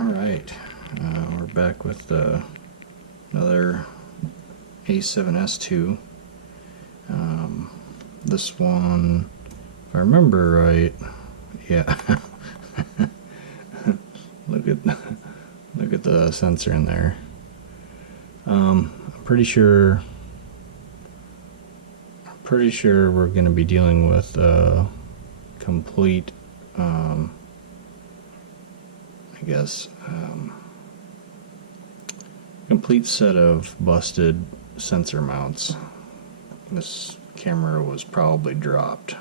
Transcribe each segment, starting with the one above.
Alright, we're back with another A7S2. This one, if I remember right, yeah. look at the sensor in there. I'm pretty sure we're going to be dealing with a complete, I guess, complete set of busted sensor mounts. This camera was probably dropped.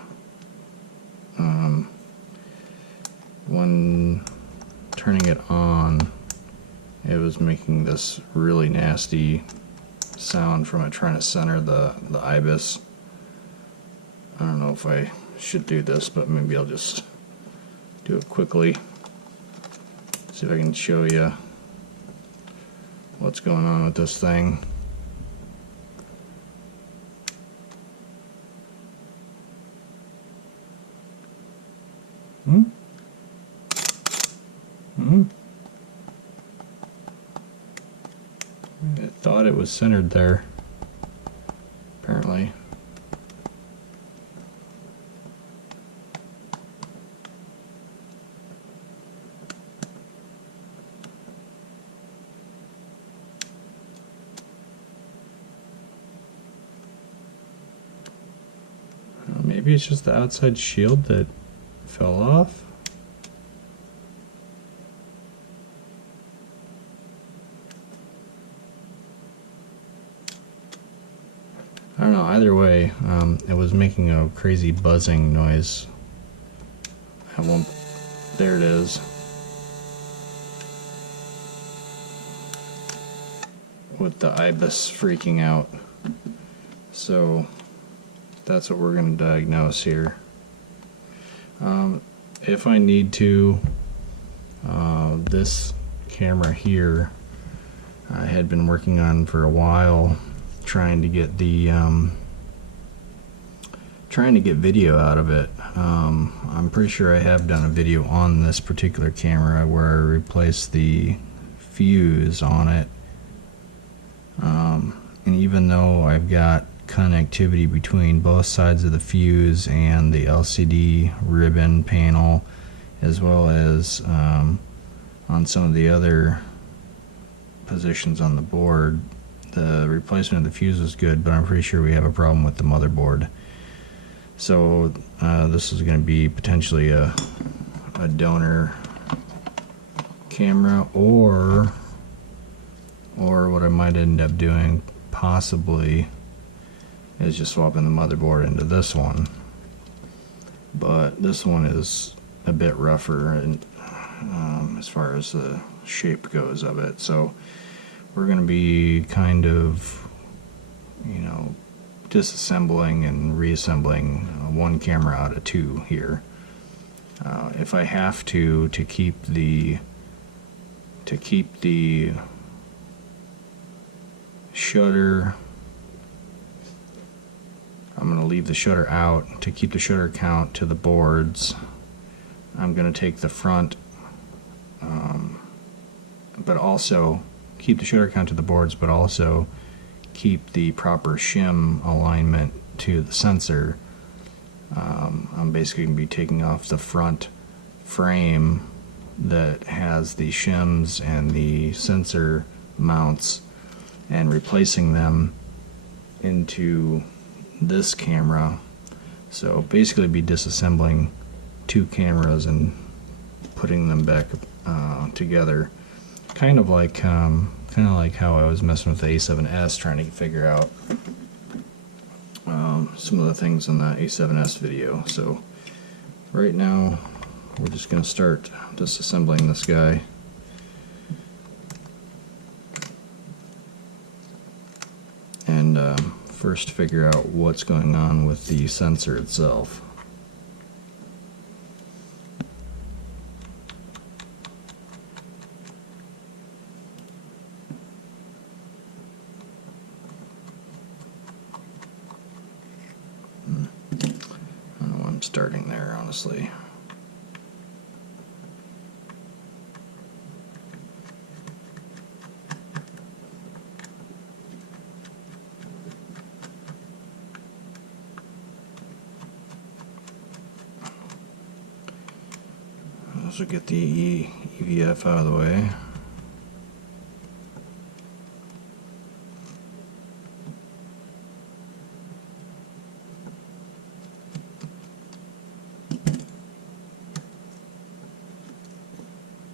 When turning it on, it was making this really nasty sound from it trying to center the IBIS. I don't know if I should do this, but maybe I'll just do it quickly. See if I can show you what's going on with this thing. I thought it was centered there, apparently. Maybe it's just the outside shield that fell off. I don't know, either way, it was making a crazy buzzing noise. There it is. With the IBIS freaking out. So that's what we're going to diagnose here. If I need to, this camera here I had been working on for a while, trying to get the video out of it. I'm pretty sure I have done a video on this particular camera where I replaced the fuse on it, and even though I've got connectivity between both sides of the fuse and the LCD ribbon panel, as well as on some of the other positions on the board, the replacement of the fuse is good, but I'm pretty sure we have a problem with the motherboard. So this is going to be potentially a donor camera, or what I might end up doing possibly is just swapping the motherboard into this one. But this one is a bit rougher, and as far as the shape goes of it, so we're going to be kind of, you know, disassembling and reassembling one camera out of two here. If I have to keep the shutter, I'm going to leave the shutter out. To keep the shutter count to the boards, I'm going to take the front, but also keep the shutter count to the boards, but also keep the proper shim alignment to the sensor. I'm basically going to be taking off the front frame that has the shims and the sensor mounts and replacing them into this camera. So basically be disassembling two cameras and putting them back together, kind of like how I was messing with the A7S, trying to figure out some of the things in the A7S video. So right now we're just going to start disassembling this guy. And first figure out what's going on with the sensor itself. I don't know why I'm starting there, honestly. Also get the EVF out of the way.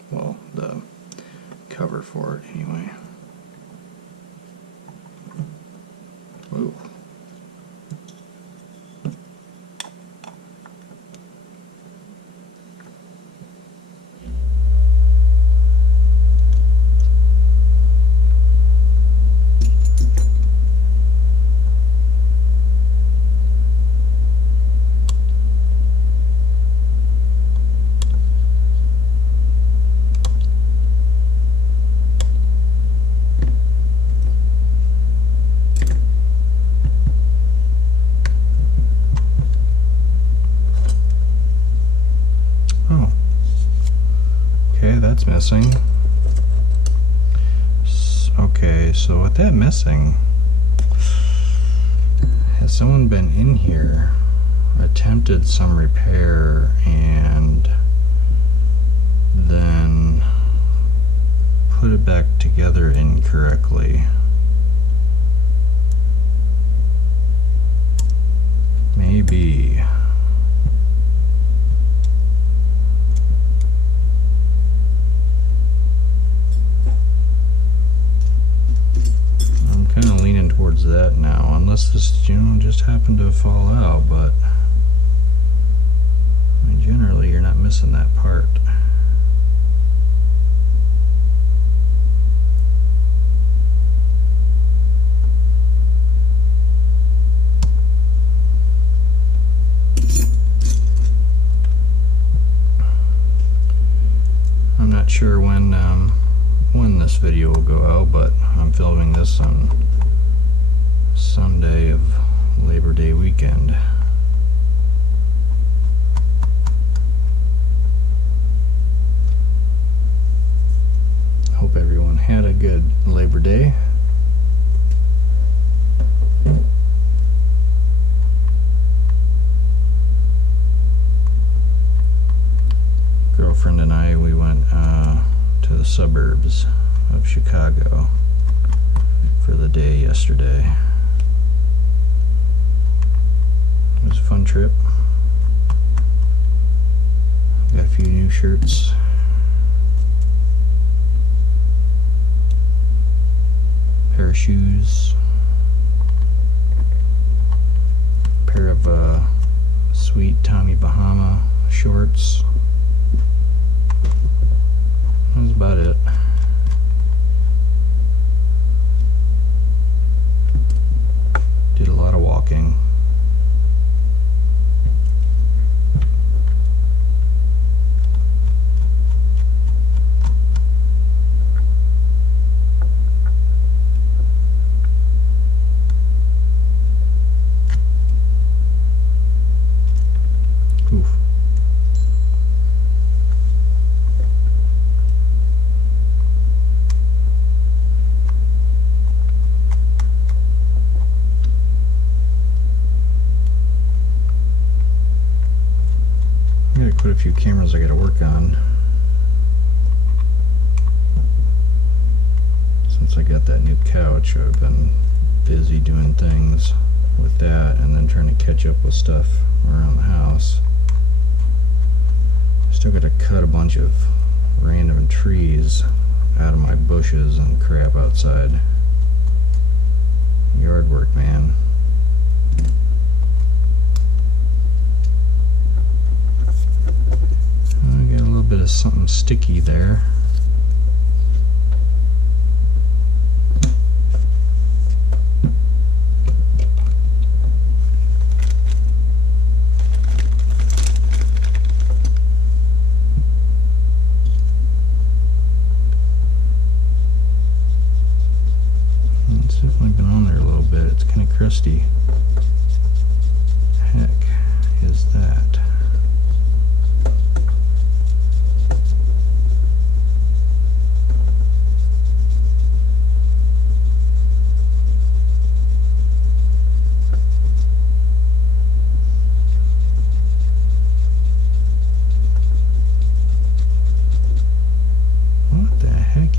Well, the cover for it anyway. Ooh. That's missing. Okay, so with that missing, has someone been in here, attempted some repair, and then put it back together incorrectly? Maybe. Kind of leaning towards that now, unless this just happened to fall out, but I mean, generally you're not missing that part. I'm not sure when this video will go out, but I'm filming this on Sunday of Labor Day weekend. Hope everyone had a good Labor Day. Girlfriend and I, we went to the suburbs of Chicago for the day yesterday. It was a fun trip. Got a few new shirts. Pair of shoes. Pair of sweet Tommy Bahama shorts. That was about it. Did a lot of walking. Oof. I gotta quite a few cameras I gotta work on since I got that new couch. I've been busy doing things with that and then trying to catch up with stuff around the house. Still gotta cut a bunch of random trees out of my bushes and crap outside. Yard work, man. I got a little bit of something sticky there. It's definitely been on there a little bit. It's kind of crusty. Heck is that?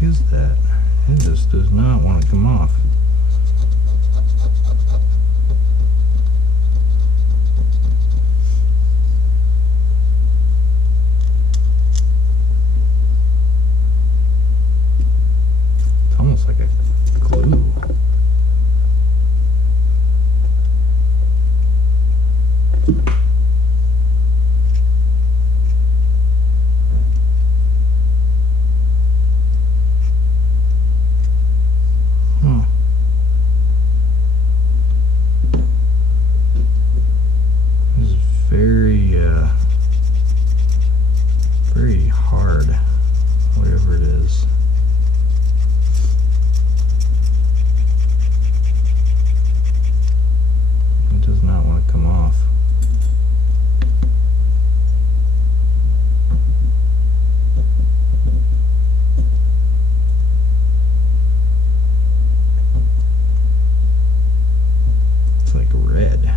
is that? It just does not want to come off. It's almost like a glue. Very hard, whatever it is. It does not want to come off. It's like red.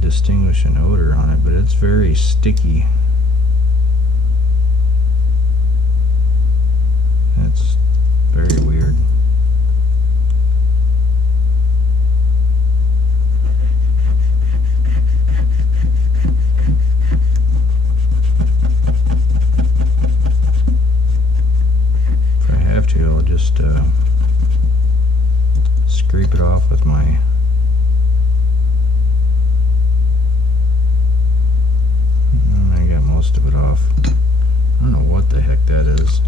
Distinguish an odor on it, but it's very sticky. It's very weird. If I have to, I'll just scrape it off with my most of it off. I don't know what the heck that is.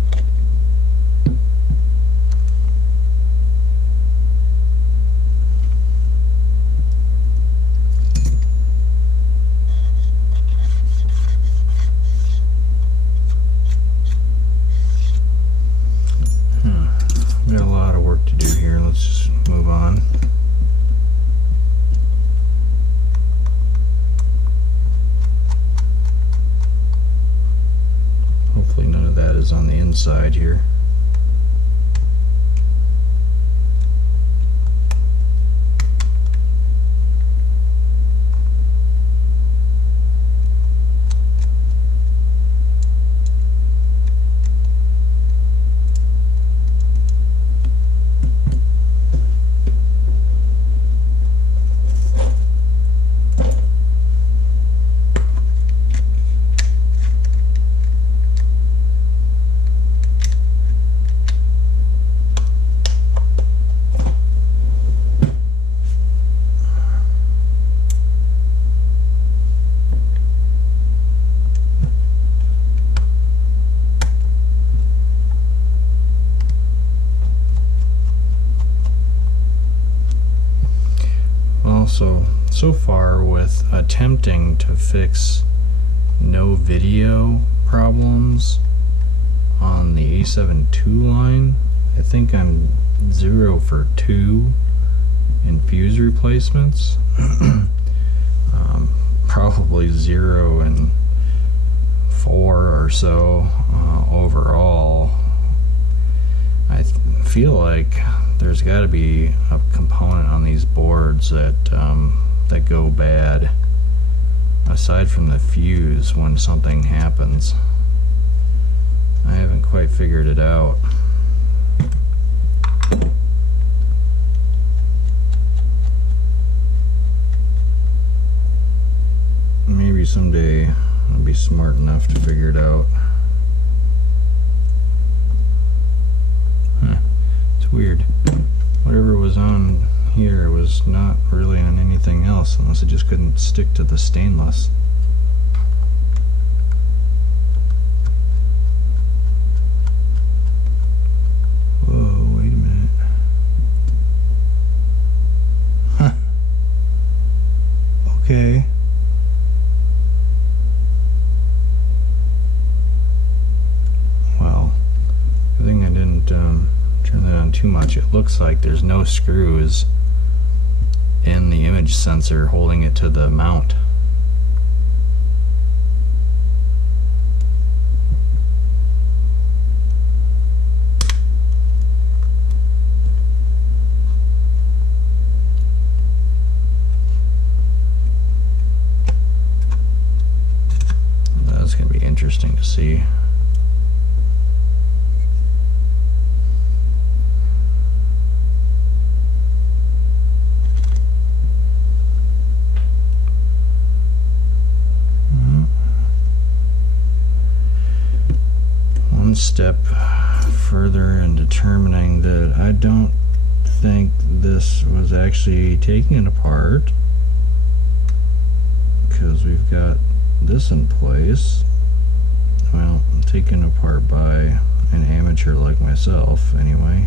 Got a lot of work to do here. Let's just move on. Hopefully none of that is on the inside here. So far with attempting to fix no video problems on the A7 II line, I think I'm 0 for 2 in fuse replacements. Probably 0 and 4 or so overall. I feel like there's got to be a component on these boards that that go bad, aside from the fuse when something happens. I haven't quite figured it out. Maybe someday I'll be smart enough to figure it out. It's weird. Whatever was on here was not really on anything else, unless it just couldn't stick to the stainless. Whoa, wait a minute. Huh. Okay. Well, good thing I didn't too much, it looks like there's no screws in the image sensor holding it to the mount. That's going to be interesting to see. One step further in determining that I don't think this was actually taking it apart, because we've got this in place. Well, taken apart by an amateur like myself anyway.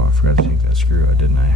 I forgot to take that screw out, didn't I?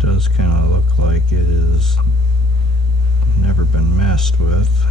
Does kind of look like it has never been messed with.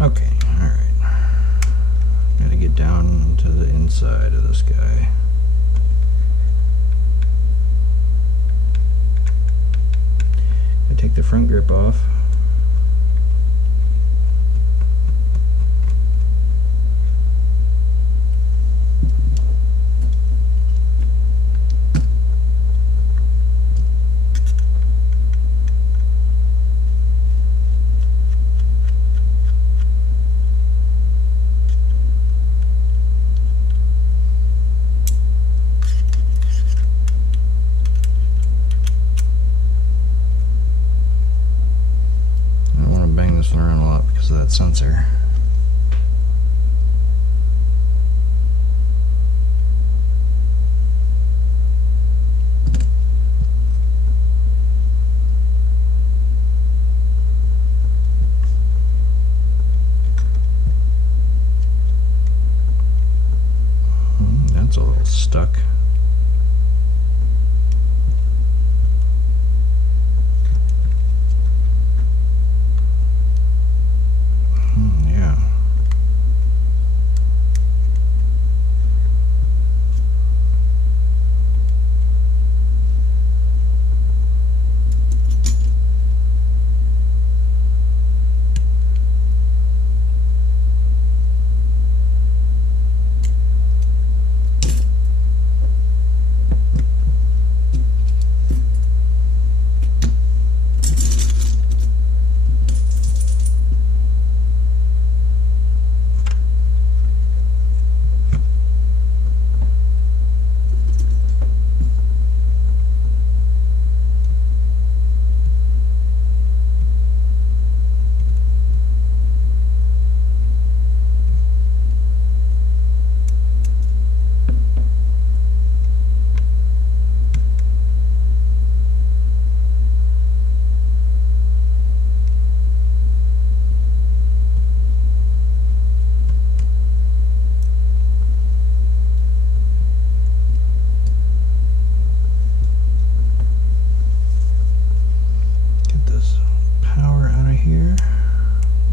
Okay, alright. Gotta get down to the inside of this guy. I take the front grip off. This one around a lot because of that sensor. That's a little stuck.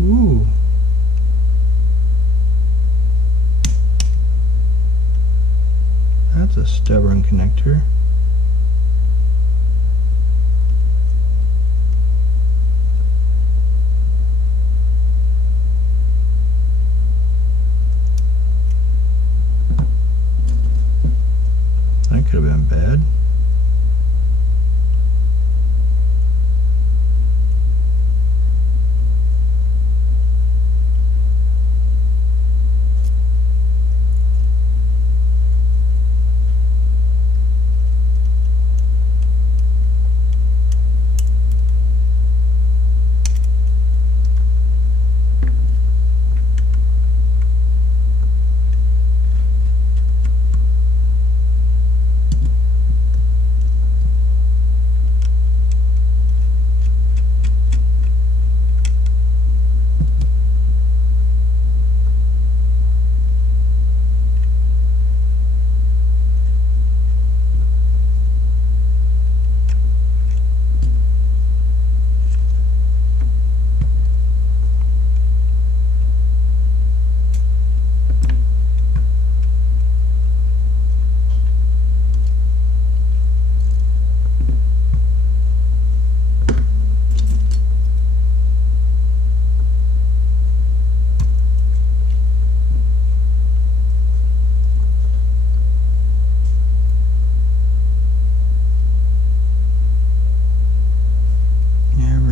Ooh. That's a stubborn connector. That could have been bad.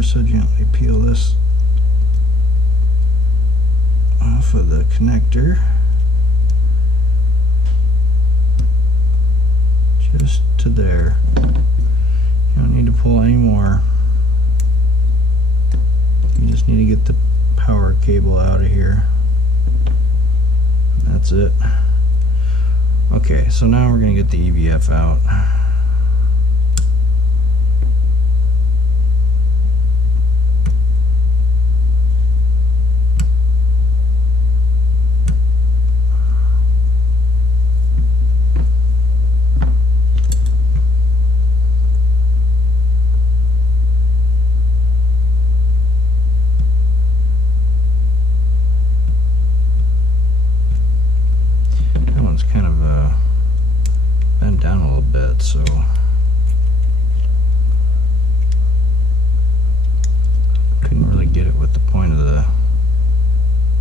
So gently peel this off of the connector, just to there. You don't need to pull any more. You just need to get the power cable out of here. That's it. Okay, so now we're going to get the EVF out. so couldn't really get it with the point of the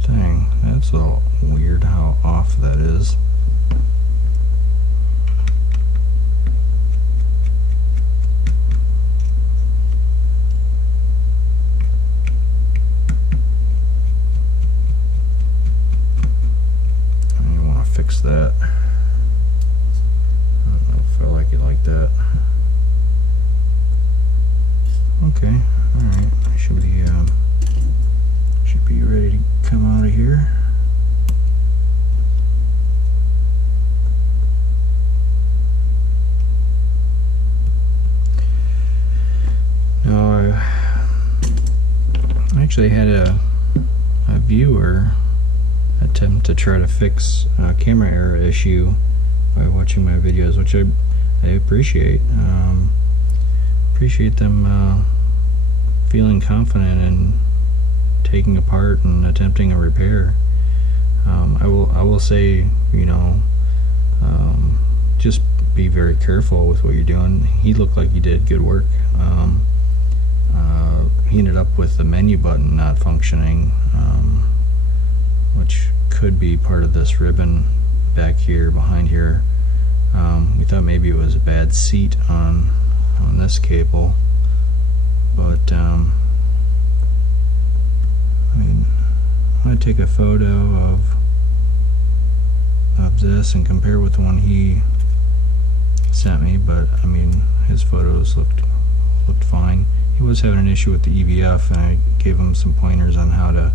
thing. That's a little weird how off that is. You want to fix that. I don't know if I like it like that. Okay, alright, I should be ready to come out of here. Now, I actually had a viewer attempt to try to fix a camera error issue by watching my videos, which I appreciate. Appreciate them feeling confident in taking apart and attempting a repair. I will say, you know, just be very careful with what you're doing. He looked like he did good work. He ended up with the menu button not functioning, which could be part of this ribbon back here, behind here. We thought maybe it was a bad seat on this cable, but I mean, I'm going to take a photo of this and compare with the one he sent me, but I mean, his photos looked fine. He was having an issue with the EVF, and I gave him some pointers on how to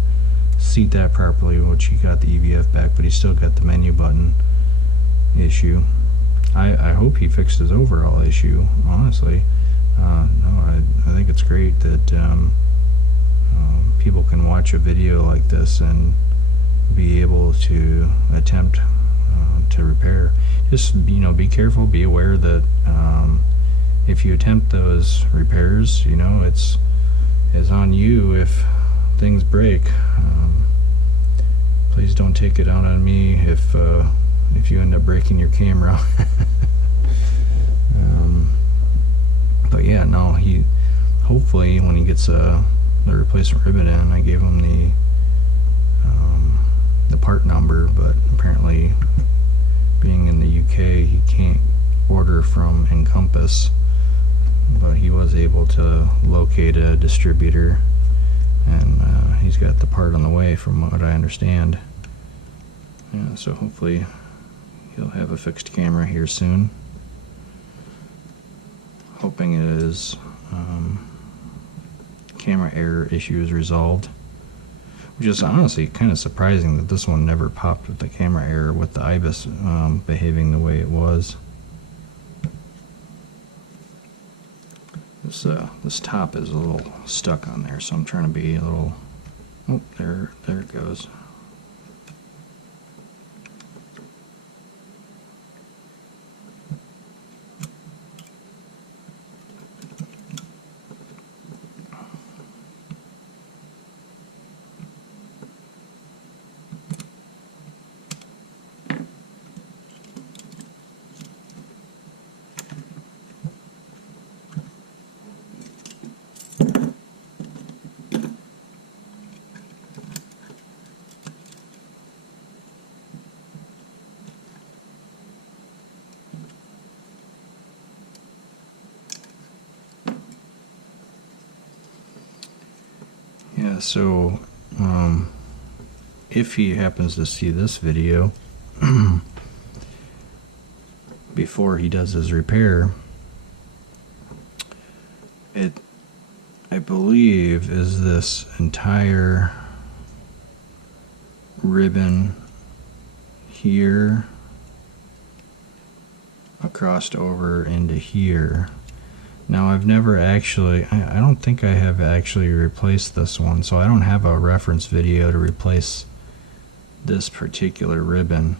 seat that properly, which he got the EVF back, but he still got the menu button issue. I hope he fixed his overall issue, honestly. No, I think it's great that people can watch a video like this and be able to attempt to repair. Just, you know, be careful, be aware that if you attempt those repairs, you know, it's on you if things break. Please don't take it out on me if you end up breaking your camera. But yeah, no, he hopefully when he gets the replacement ribbon in, I gave him the part number, but apparently being in the UK he can't order from Encompass, but he was able to locate a distributor, and he's got the part on the way from what I understand. Yeah, so hopefully he'll have a fixed camera here soon. Hoping it is camera error issue is resolved, which is honestly kind of surprising that this one never popped with the camera error with the IBIS behaving the way it was. This top is a little stuck on there, so I'm trying to be a little. Oh, there it goes. Yeah, so if he happens to see this video before he does his repair, it, I believe, is this entire ribbon here crossed over into here. Now I've never actually, I don't think I have actually replaced this one, so I don't have a reference video to replace this particular ribbon,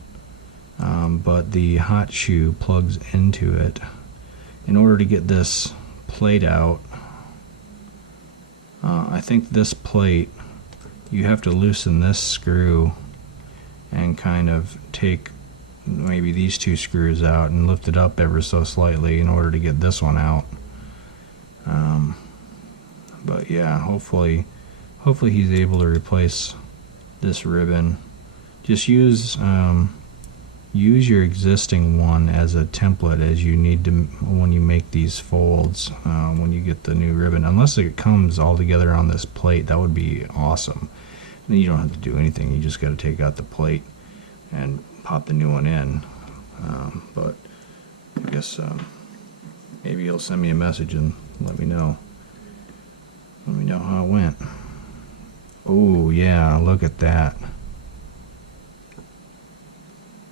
but the hot shoe plugs into it. In order to get this plate out, I think this plate, you have to loosen this screw and kind of take maybe these two screws out and lift it up ever so slightly in order to get this one out. But yeah, hopefully he's able to replace this ribbon. Just use your existing one as a template as you need to when you make these folds, when you get the new ribbon, unless it comes all together on this plate. That would be awesome. And you don't have to do anything, you just got to take out the plate and pop the new one in. But I guess maybe he'll send me a message and let me know how it went. Oh yeah, look at that.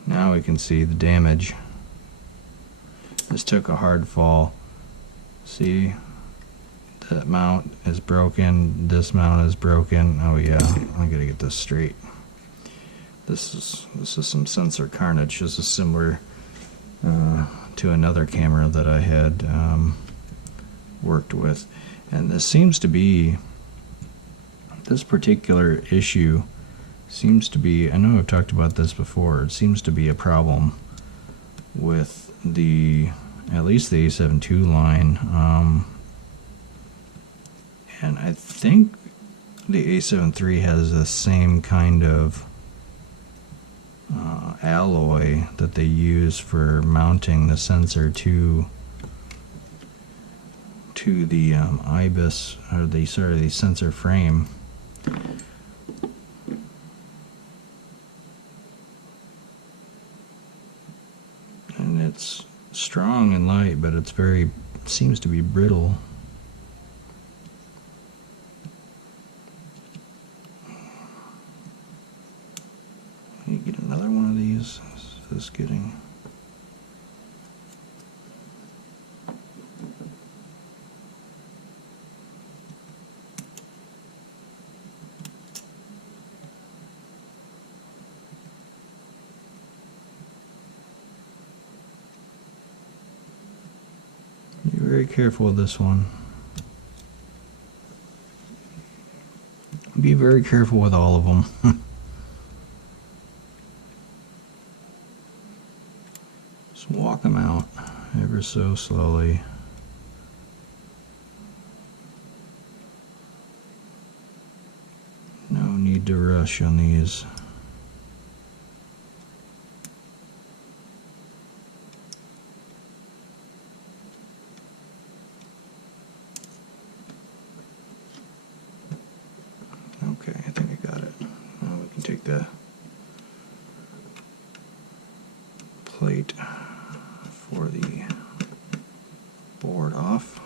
Now we can see the damage. This took a hard fall. See, that mount is broken, this mount is broken. Oh yeah, I gotta get this straight. This is some sensor carnage. This is similar to another camera that I had worked with, and this seems to be, this particular issue seems to be, I know I've talked about this before, it seems to be a problem with at least the A7 II line, and I think the A7 III has the same kind of alloy that they use for mounting the sensor to the IBIS, or the sensor frame. And it's strong and light, but it seems to be brittle. You get another one of these. Is this getting? Be very careful with this one. Be very careful with all of them. Just walk them out ever so slowly. No need to rush on these. Okay, I think I got it. Now we can take the plate for the board off.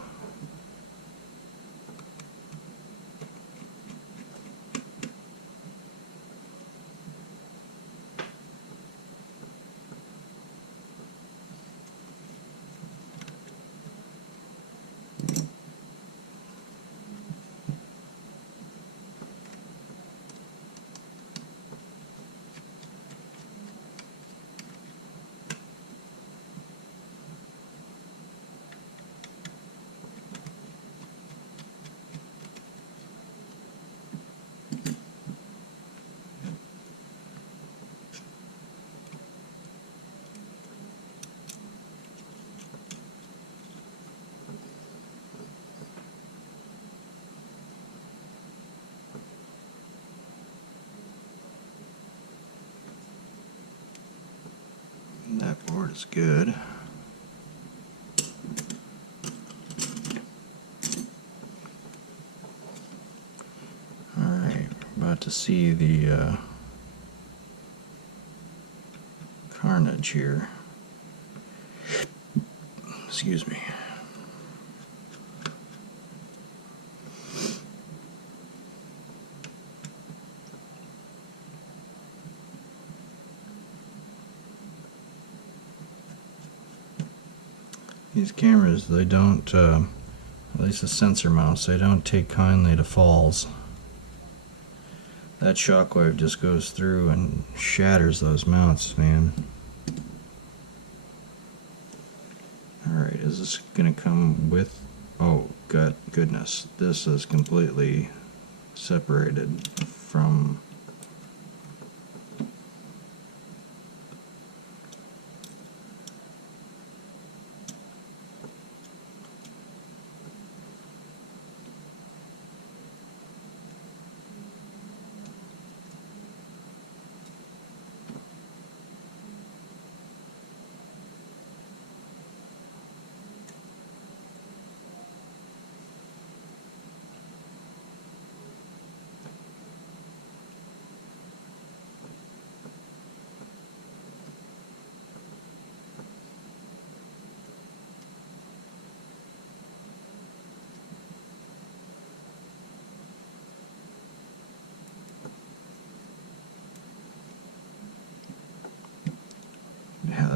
That board is good. Alright, about to see the carnage here. Excuse me. These cameras, they don't, at least the sensor mounts, they don't take kindly to falls. That shockwave just goes through and shatters those mounts, man. Alright, is this going to come with, oh goodness, this is completely separated from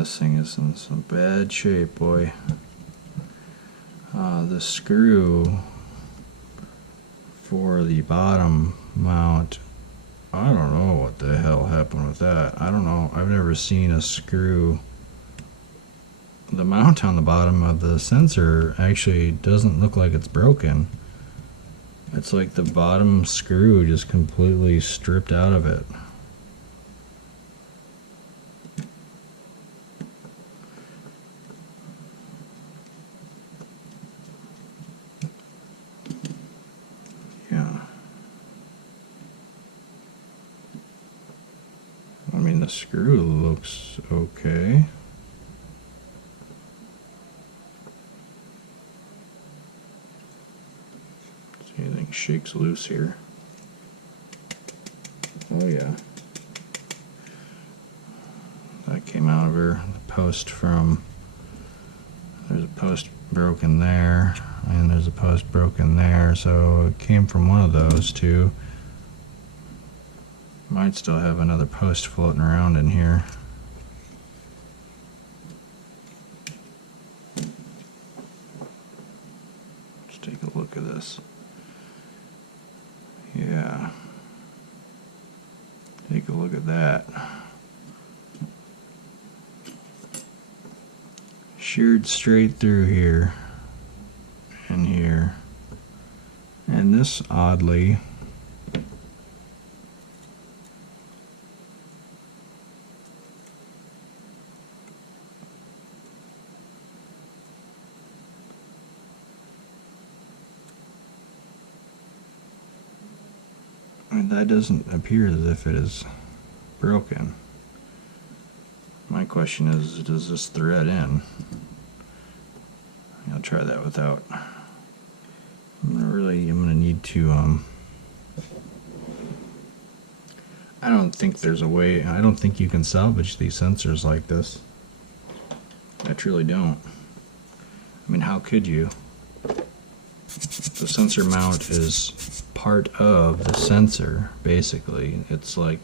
this thing is in some bad shape, boy. The screw for the bottom mount, I don't know what the hell happened with that. I don't know. I've never seen a screw. The mount on the bottom of the sensor actually doesn't look like it's broken. It's like the bottom screw just completely stripped out of it. Yeah. I mean, the screw looks okay. See, anything shakes loose here. Oh yeah. That came out of her. The post from, there's a post broken there, and there's a post broken there, so it came from one of those two. Might still have another post floating around in here. Let's take a look at this. Yeah. Take a look at that. Sheared straight through here and here. And this, oddly, that doesn't appear as if it is broken. My question is, does this thread in? I'll try that without. I'm gonna need to, I don't think there's a way, I don't think you can salvage these sensors like this. I truly don't. I mean, how could you? The sensor mount is part of the sensor, basically. It's like,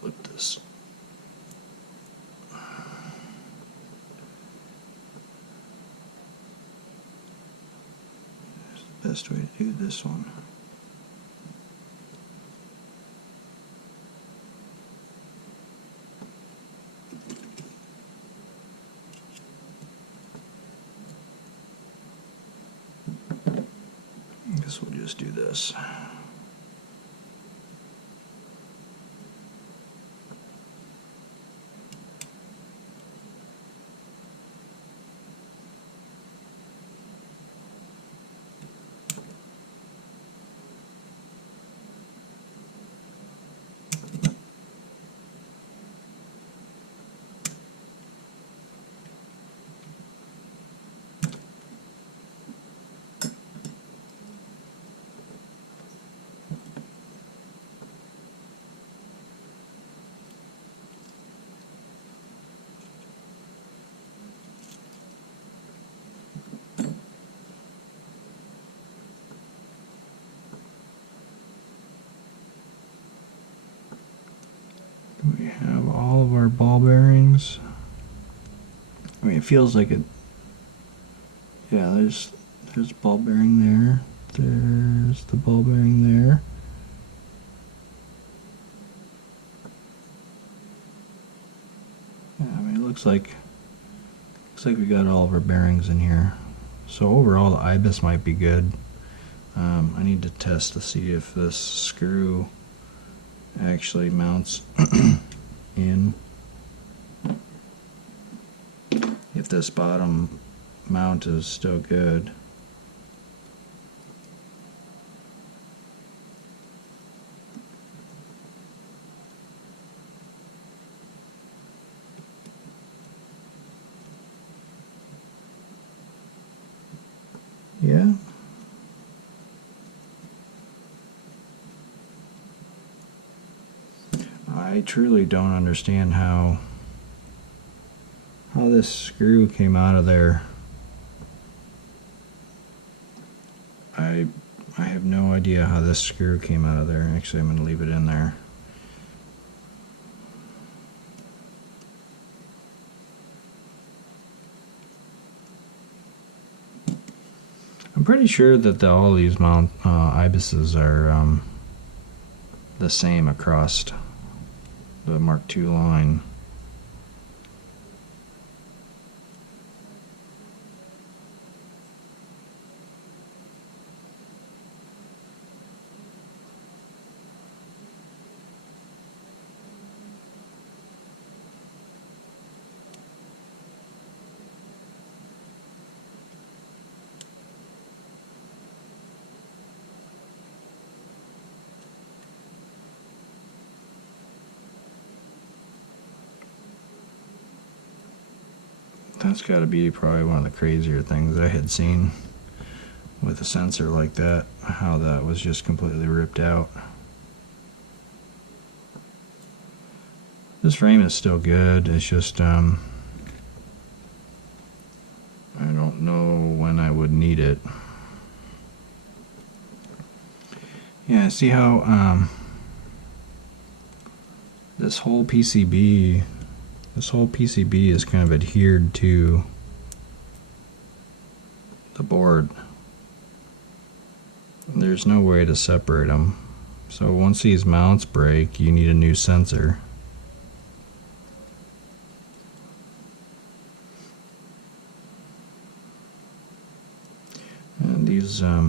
flip this. There's the best way to do this one. I guess we'll just do this. We have all of our ball bearings. I mean, it feels like it. Yeah, there's ball bearing there. There's the ball bearing there. Yeah, I mean, it looks like we got all of our bearings in here. So overall, the IBIS might be good. I need to test to see if this screw actually mounts in. If this bottom mount is still good. Yeah. I truly don't understand how this screw came out of there. I have no idea how this screw came out of there. Actually, I'm going to leave it in there. I'm pretty sure that all these mount ibises are the same across the Mark II line. That's got to be probably one of the crazier things I had seen with a sensor like that, how that was just completely ripped out. This frame is still good, it's just I don't know when I would need it. Yeah, see how this whole PCB is kind of adhered to the board. There's no way to separate them. So once these mounts break, you need a new sensor. And these, at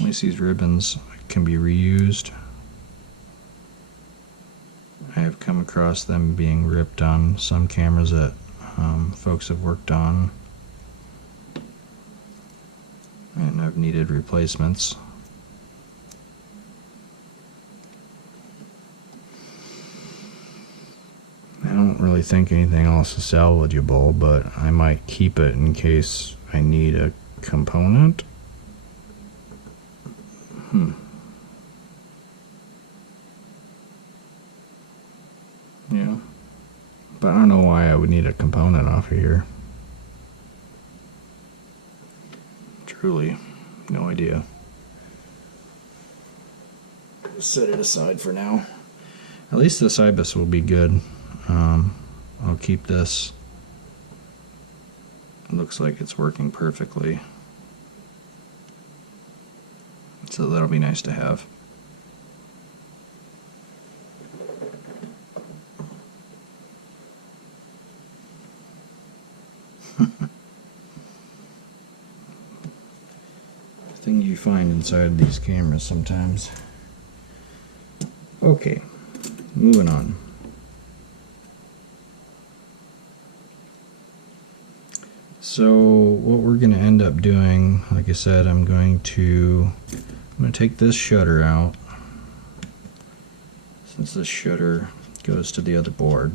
least these ribbons can be reused. I have come across them being ripped on some cameras that folks have worked on, and I've needed replacements. I don't really think anything else is salvageable, but I might keep it in case I need a component. Yeah, but I don't know why I would need a component off of here. Truly, no idea. Set it aside for now. At least this IBIS will be good. I'll keep this. It looks like it's working perfectly. So that'll be nice to have. Thing you find inside these cameras sometimes. Okay, moving on. So what we're going to end up doing, like I said, I'm going to take this shutter out, since this shutter goes to the other board.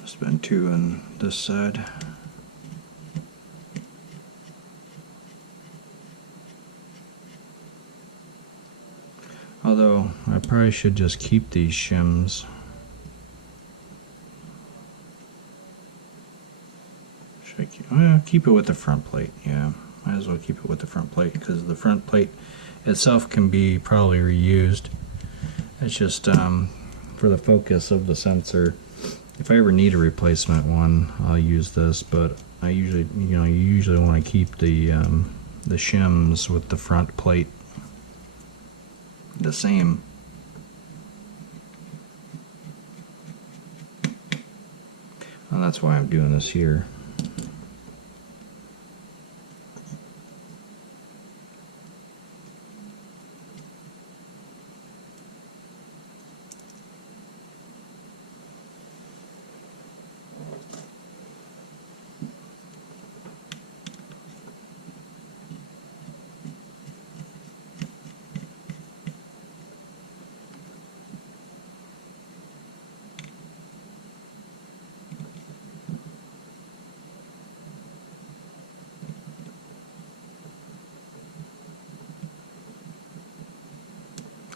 Must have been two on this side. Although I probably should just keep these shims Should I keep it with the front plate? Yeah, might as well keep it with the front plate because the front plate itself can be probably reused. It's just for the focus of the sensor. If I ever need a replacement one, I'll use this. But I usually, you usually want to keep the shims with the front plate the same. And that's why I'm doing this here.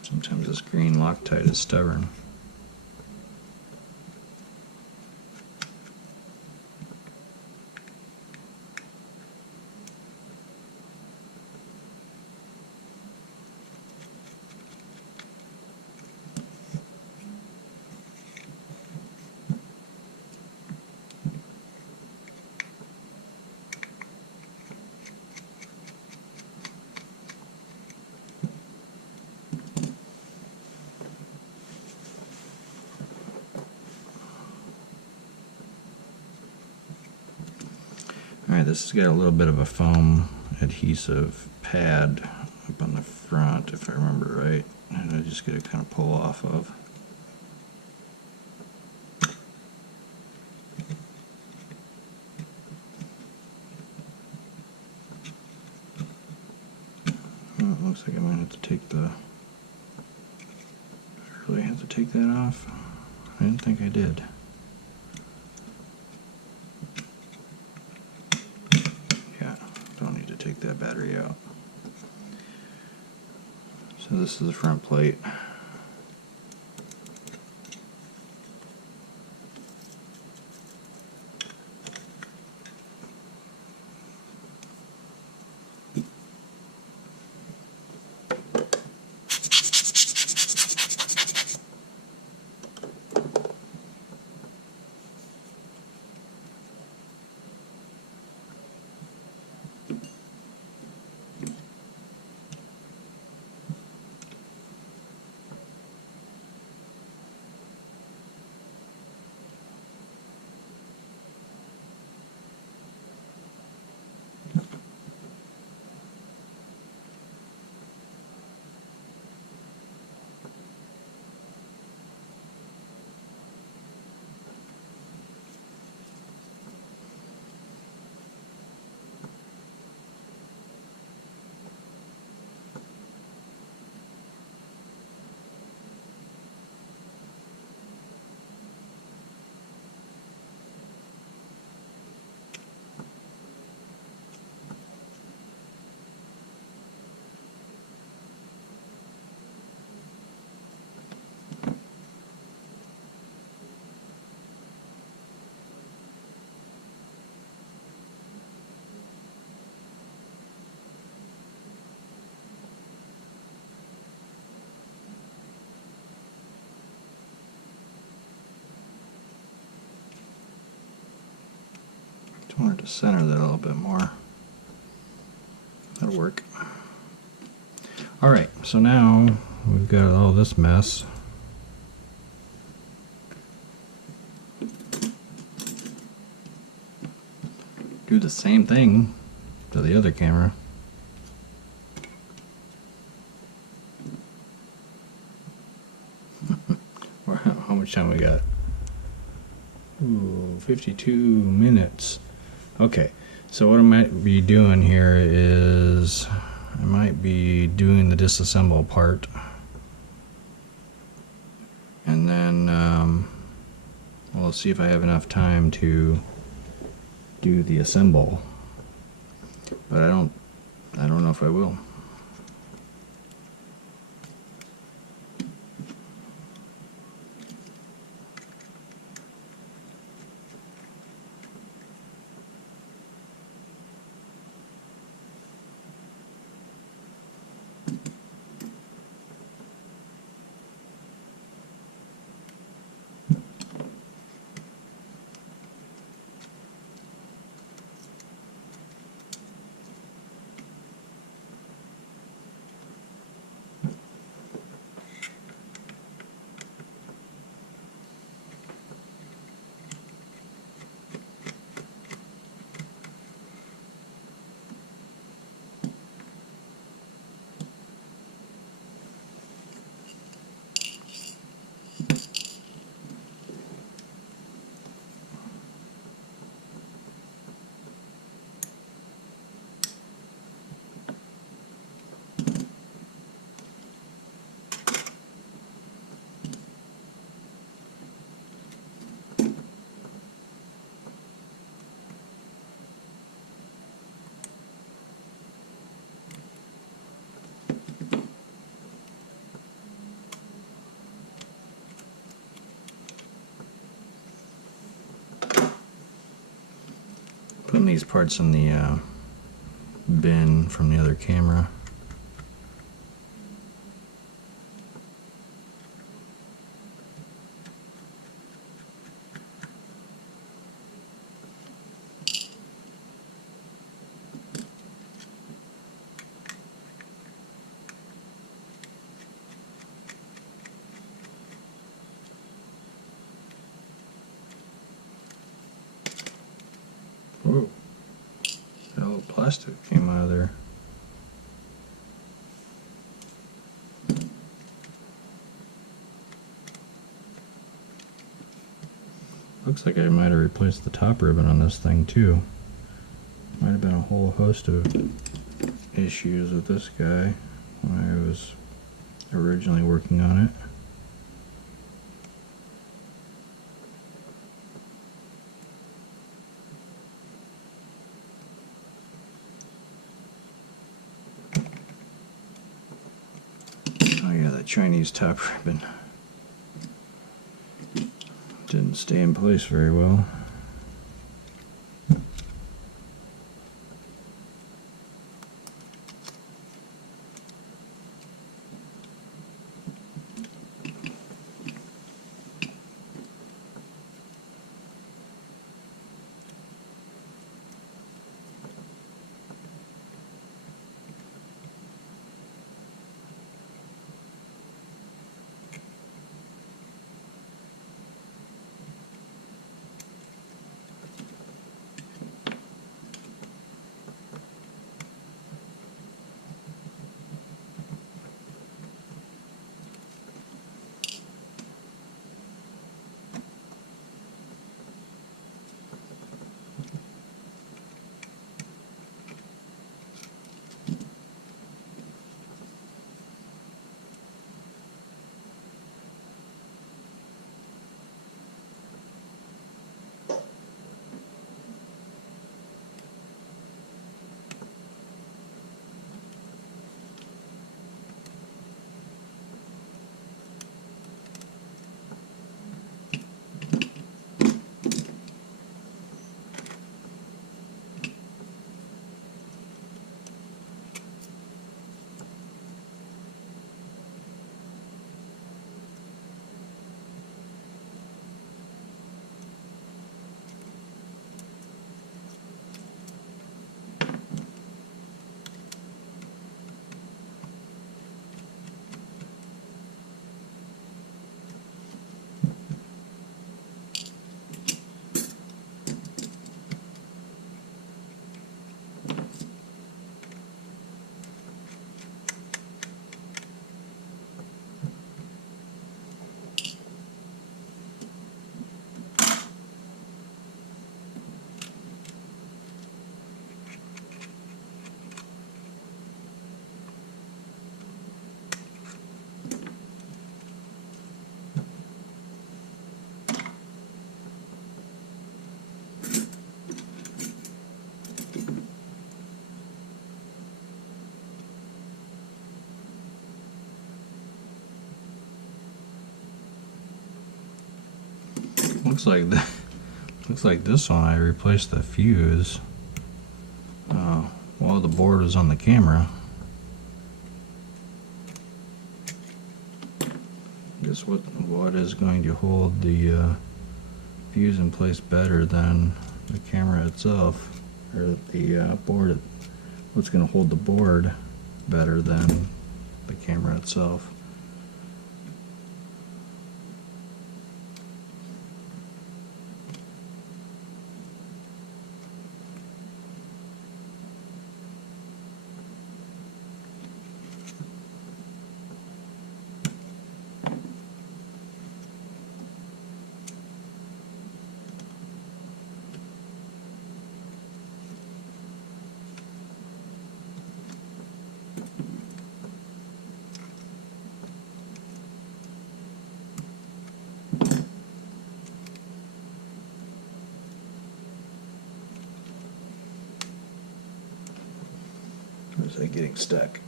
Sometimes this green Loctite is stubborn. Alright, this has got a little bit of a foam adhesive pad up on the front, if I remember right, and I just got to kind of pull off of. Well, it looks like I might have to take the... I really have to take that off? I didn't think I did. Take that battery out. So this is the front plate. I wanted to center that a little bit more. That'll work. Alright, so now we've got all this mess. Do the same thing to the other camera. How much time we got? Ooh, 52 minutes. Okay, so what I might be doing here is I might be doing the disassemble part, and then we'll see if I have enough time to do the assemble. But I don't know if I will. Putting these parts in the bin from the other camera. Whoa, that little plastic came out of there. Looks like I might have replaced the top ribbon on this thing too. Might have been a whole host of issues with this guy when I was originally working on it. Oh yeah, that Chinese top ribbon didn't stay in place very well. Looks like this one I replaced the fuse while the board was on the camera. Guess what is going to hold the fuse in place better than the camera itself, or the board? What's going to hold the board better than the camera itself? Or is that getting stuck?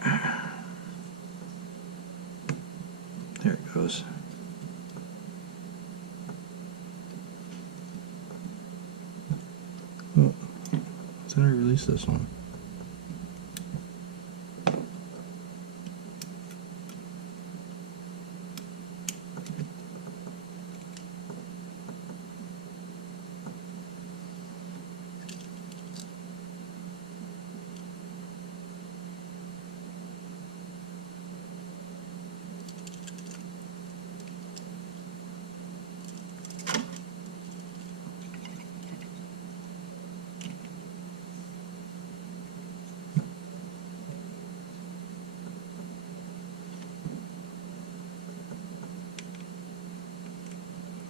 There it goes. Oh, did I release this one?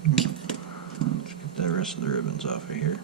Let's get the rest of the ribbons off of here.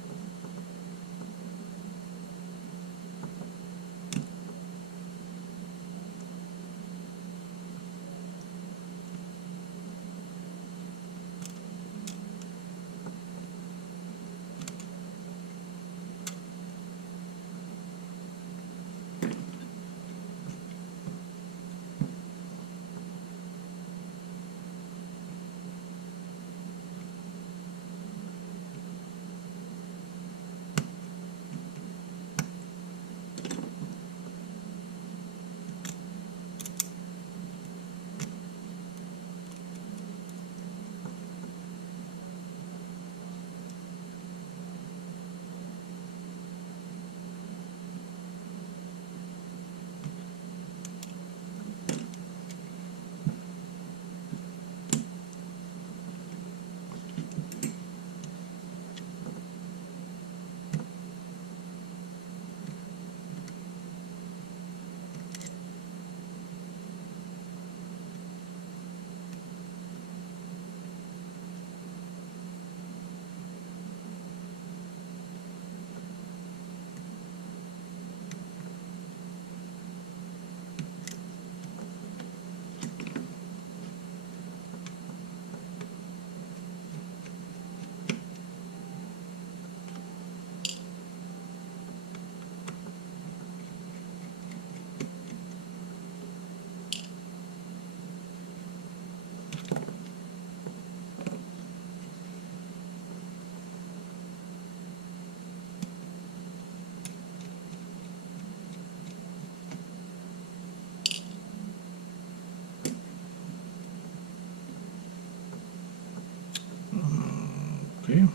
Okay.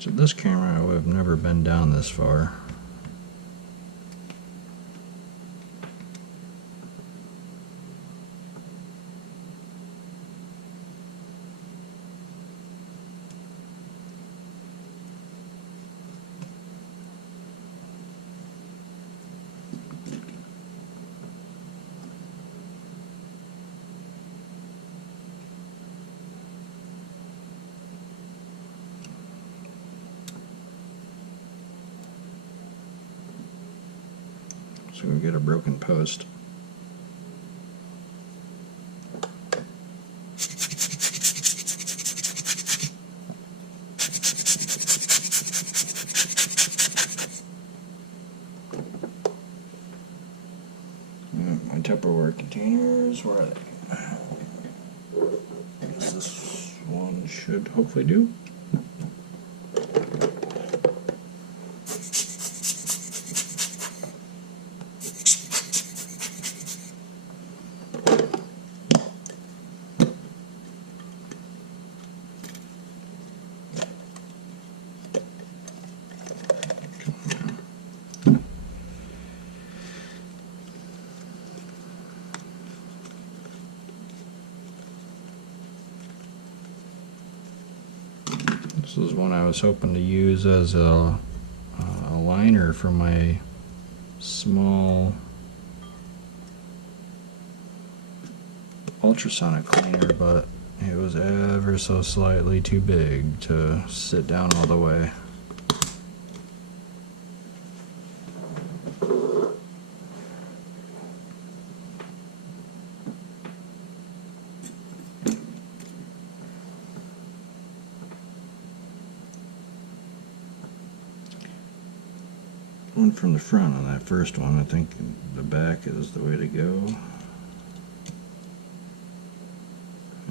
So this camera, I would have never been down this far. So we get a broken post. My Tupperware containers, where are they? I guess this one should hopefully do. This is one I was hoping to use as a liner for my small ultrasonic cleaner, but it was ever so slightly too big to sit down all the way. One from the front on that first one. I think the back is the way to go.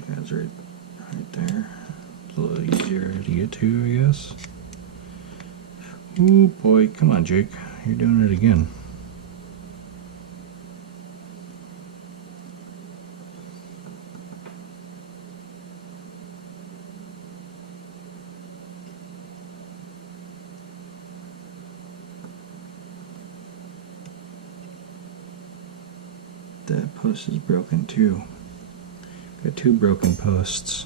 Yeah, it's right there. It's a little easier to get to, I guess. Ooh boy, come on Jake, you're doing it again. That post is broken too. Got two broken posts.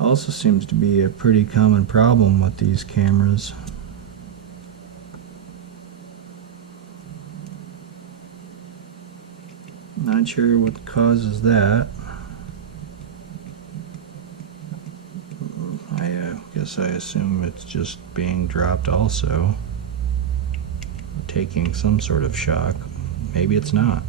Also seems to be a pretty common problem with these cameras. Not sure what causes that. I assume it's just being dropped also, taking some sort of shock. Maybe it's not.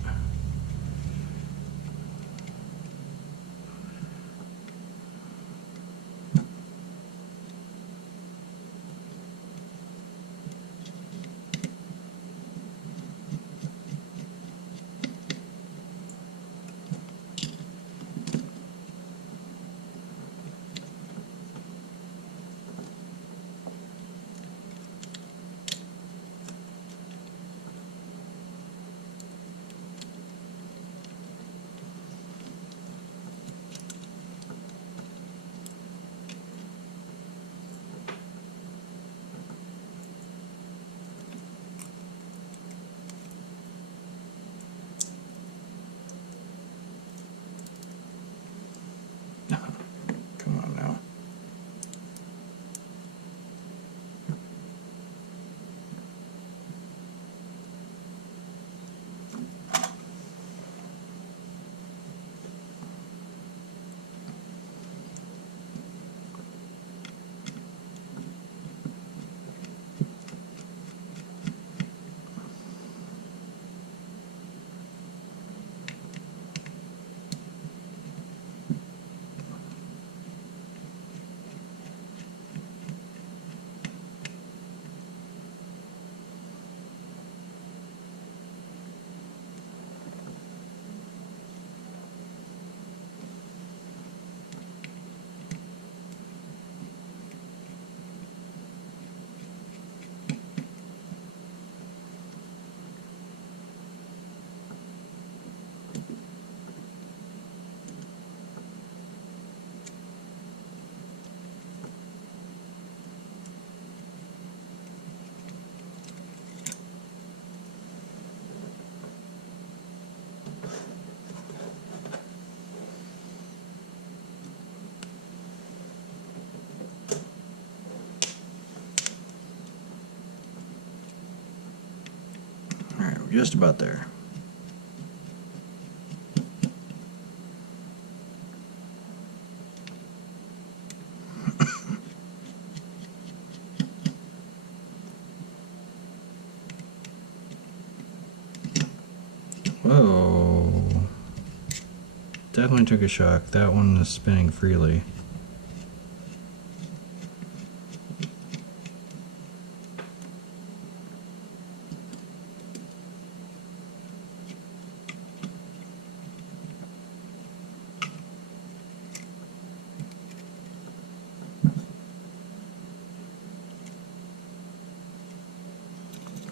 Come on now. Alright, we're just about there. Whoa. Definitely took a shock. That one is spinning freely.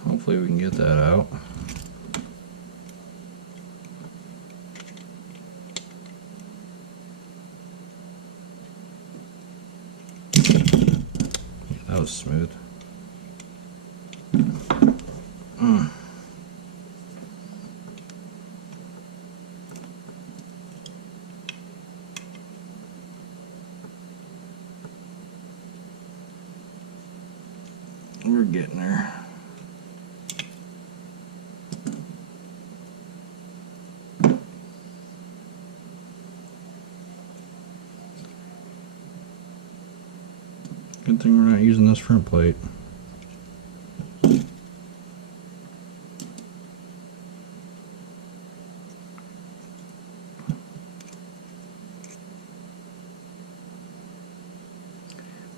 Hopefully we can get that out. Yeah, that was smooth. getting there. Good thing we're not using this front plate.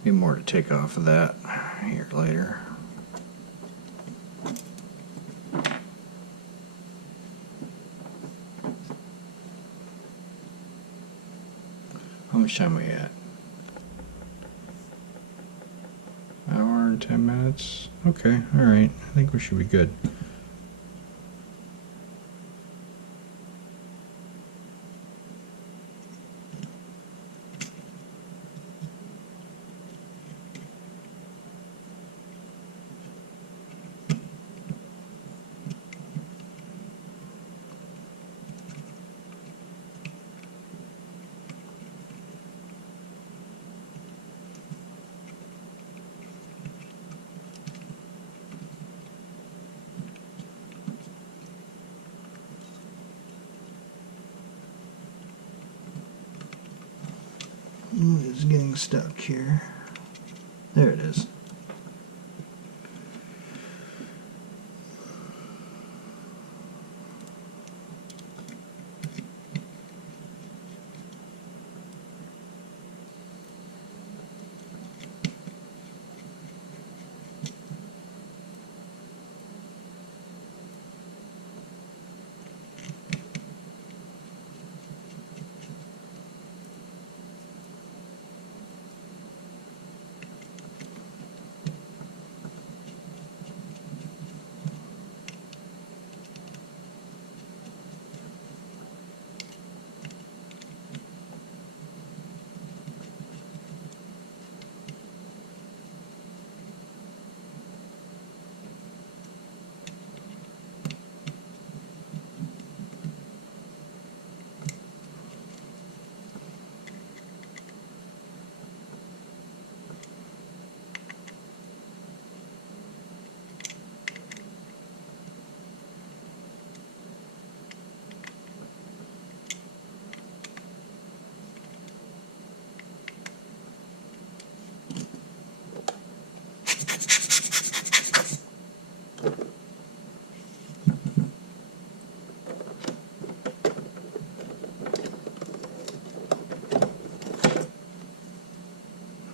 Be more to take off of that here later. How much time are we at? Hour and 10 minutes. Okay, alright. I think we should be good. It's getting stuck here. There it is.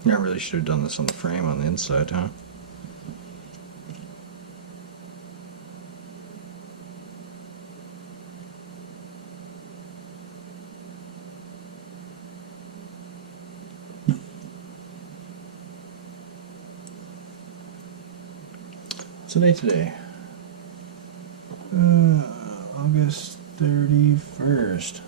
I really should have done this on the frame on the inside, huh? What's the date today? August 31st.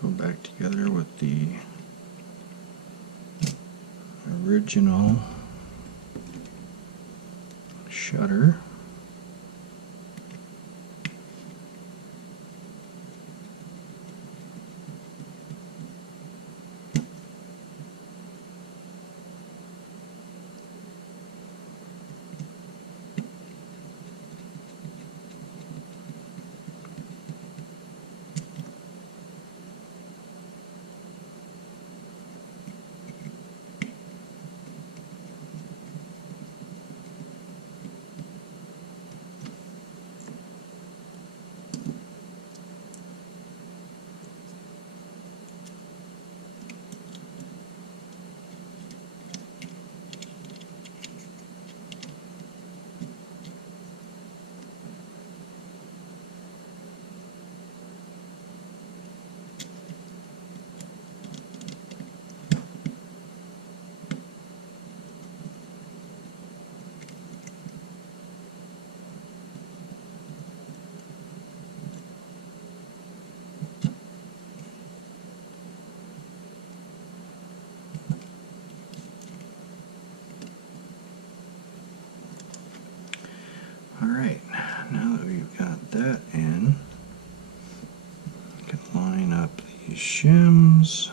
Go back together with the original shutter. Alright, now that we've got that in, we can line up these shims.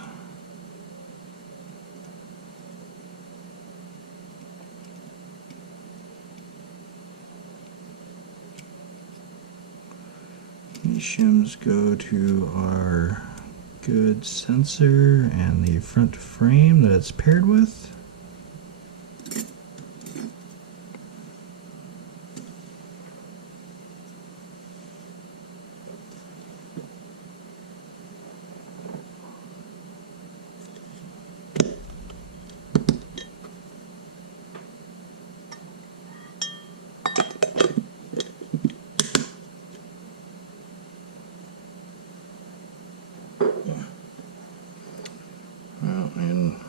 These shims go to our good sensor and the front frame that it's paired with. Well, and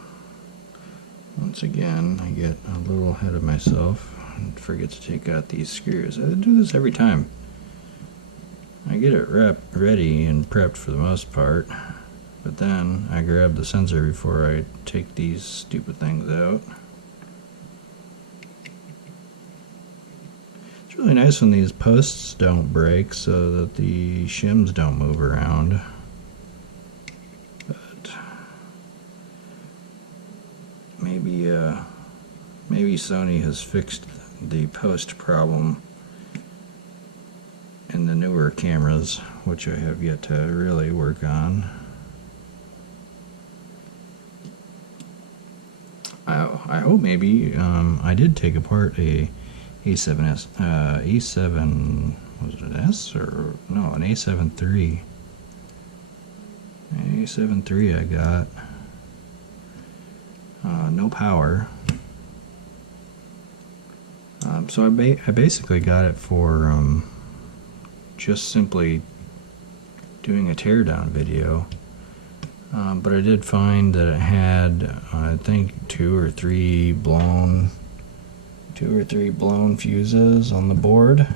once again, I get a little ahead of myself and forget to take out these screws. I do this every time. I get it ready and prepped for the most part, but then I grab the sensor before I take these stupid things out. It's really nice when these posts don't break so that the shims don't move around. But maybe Sony has fixed the post problem in the newer cameras, which I have yet to really work on. I hope maybe I did take apart a A7S A7, was it an S or no, an A7 III. A7 III I got. No power. So I basically got it for just simply doing a teardown video. But I did find that it had, I think, two or three blown fuses on the board.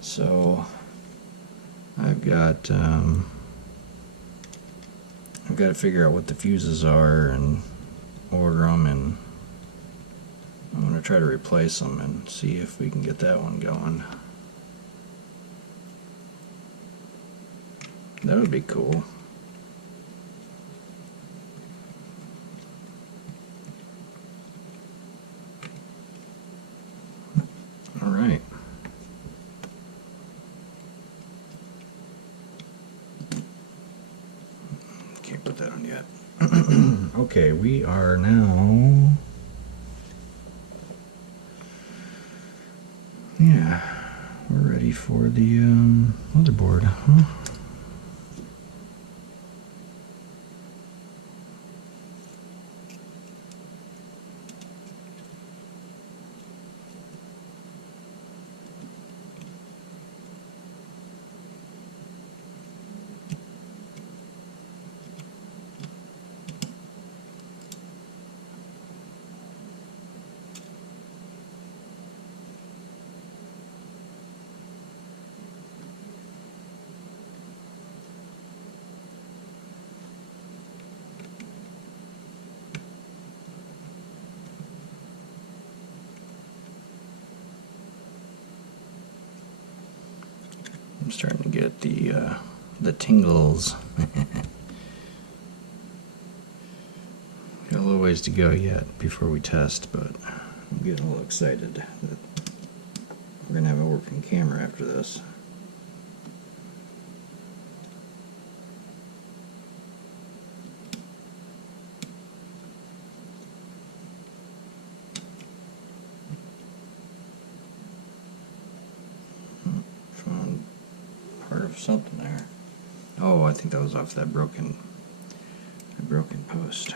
So I've got to figure out what the fuses are and order them, and I'm going to try to replace them and see if we can get that one going. That would be cool. All right. Can't put that on yet. Okay, we are now. Yeah, we're ready for the motherboard, huh? I'm starting to get the tingles. Got a little ways to go yet before we test, but I'm getting a little excited that we're gonna have a working camera after this. Found part of something there. Oh, I think that was off that broken post.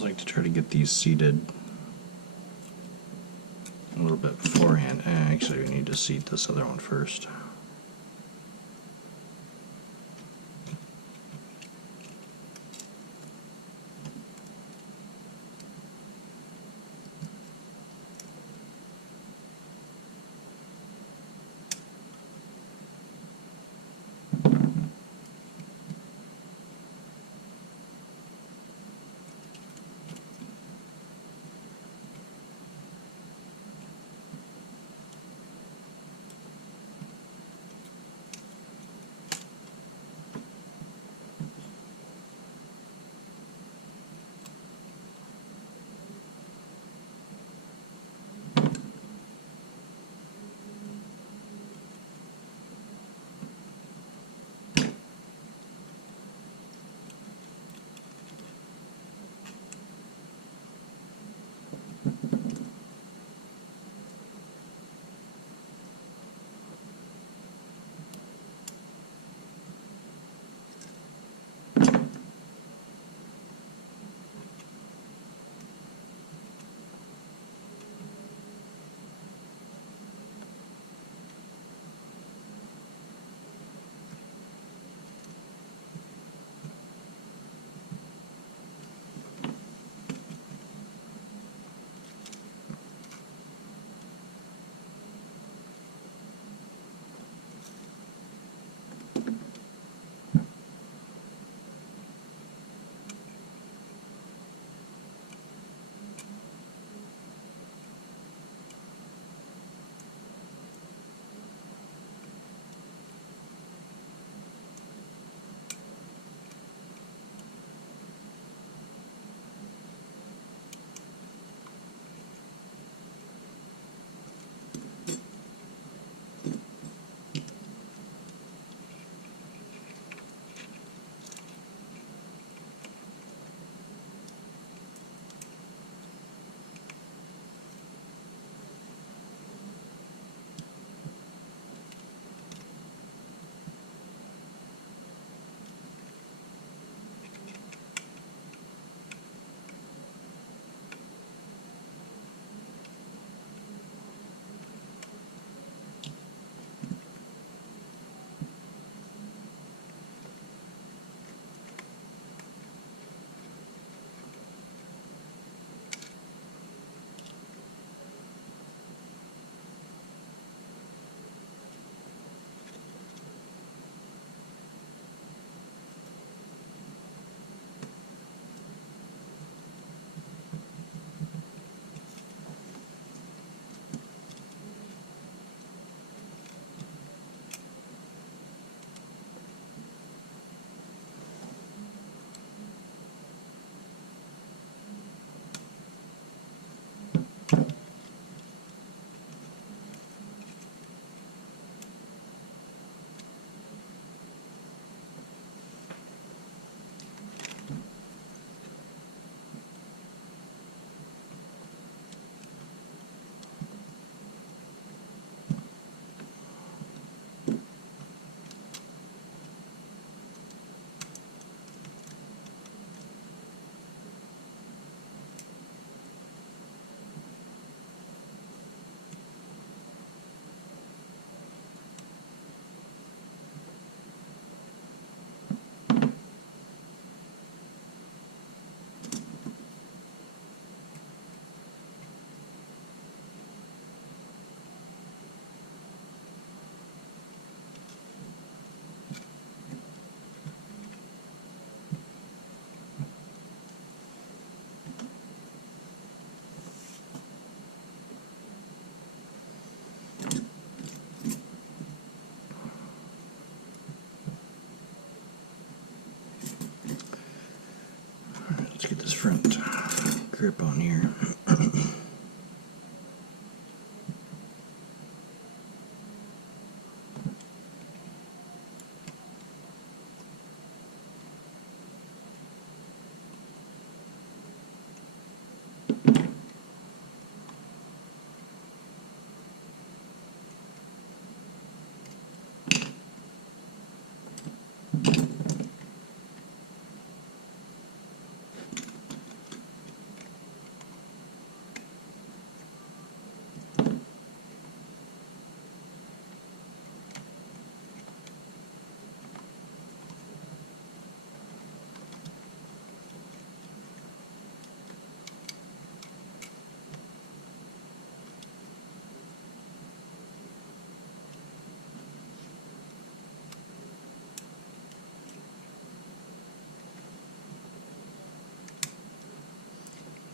always like to try to get these seated a little bit beforehand. Actually, we need to seat this other one first. Let's get this front grip on here.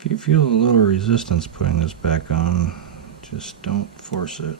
If you feel a little resistance putting this back on, just don't force it.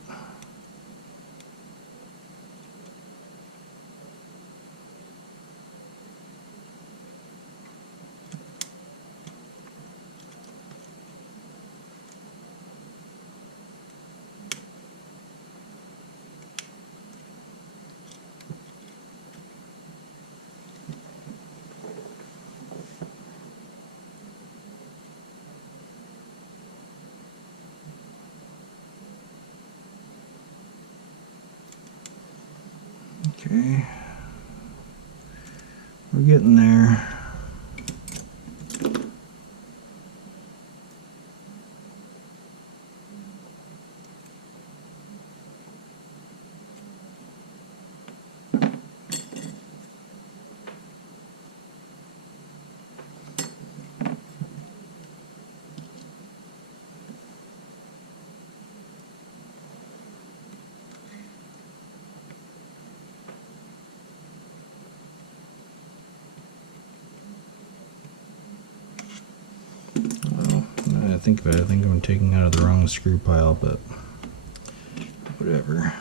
Okay, we're getting there. I think about it, I think I'm taking out of the wrong screw pile, but whatever.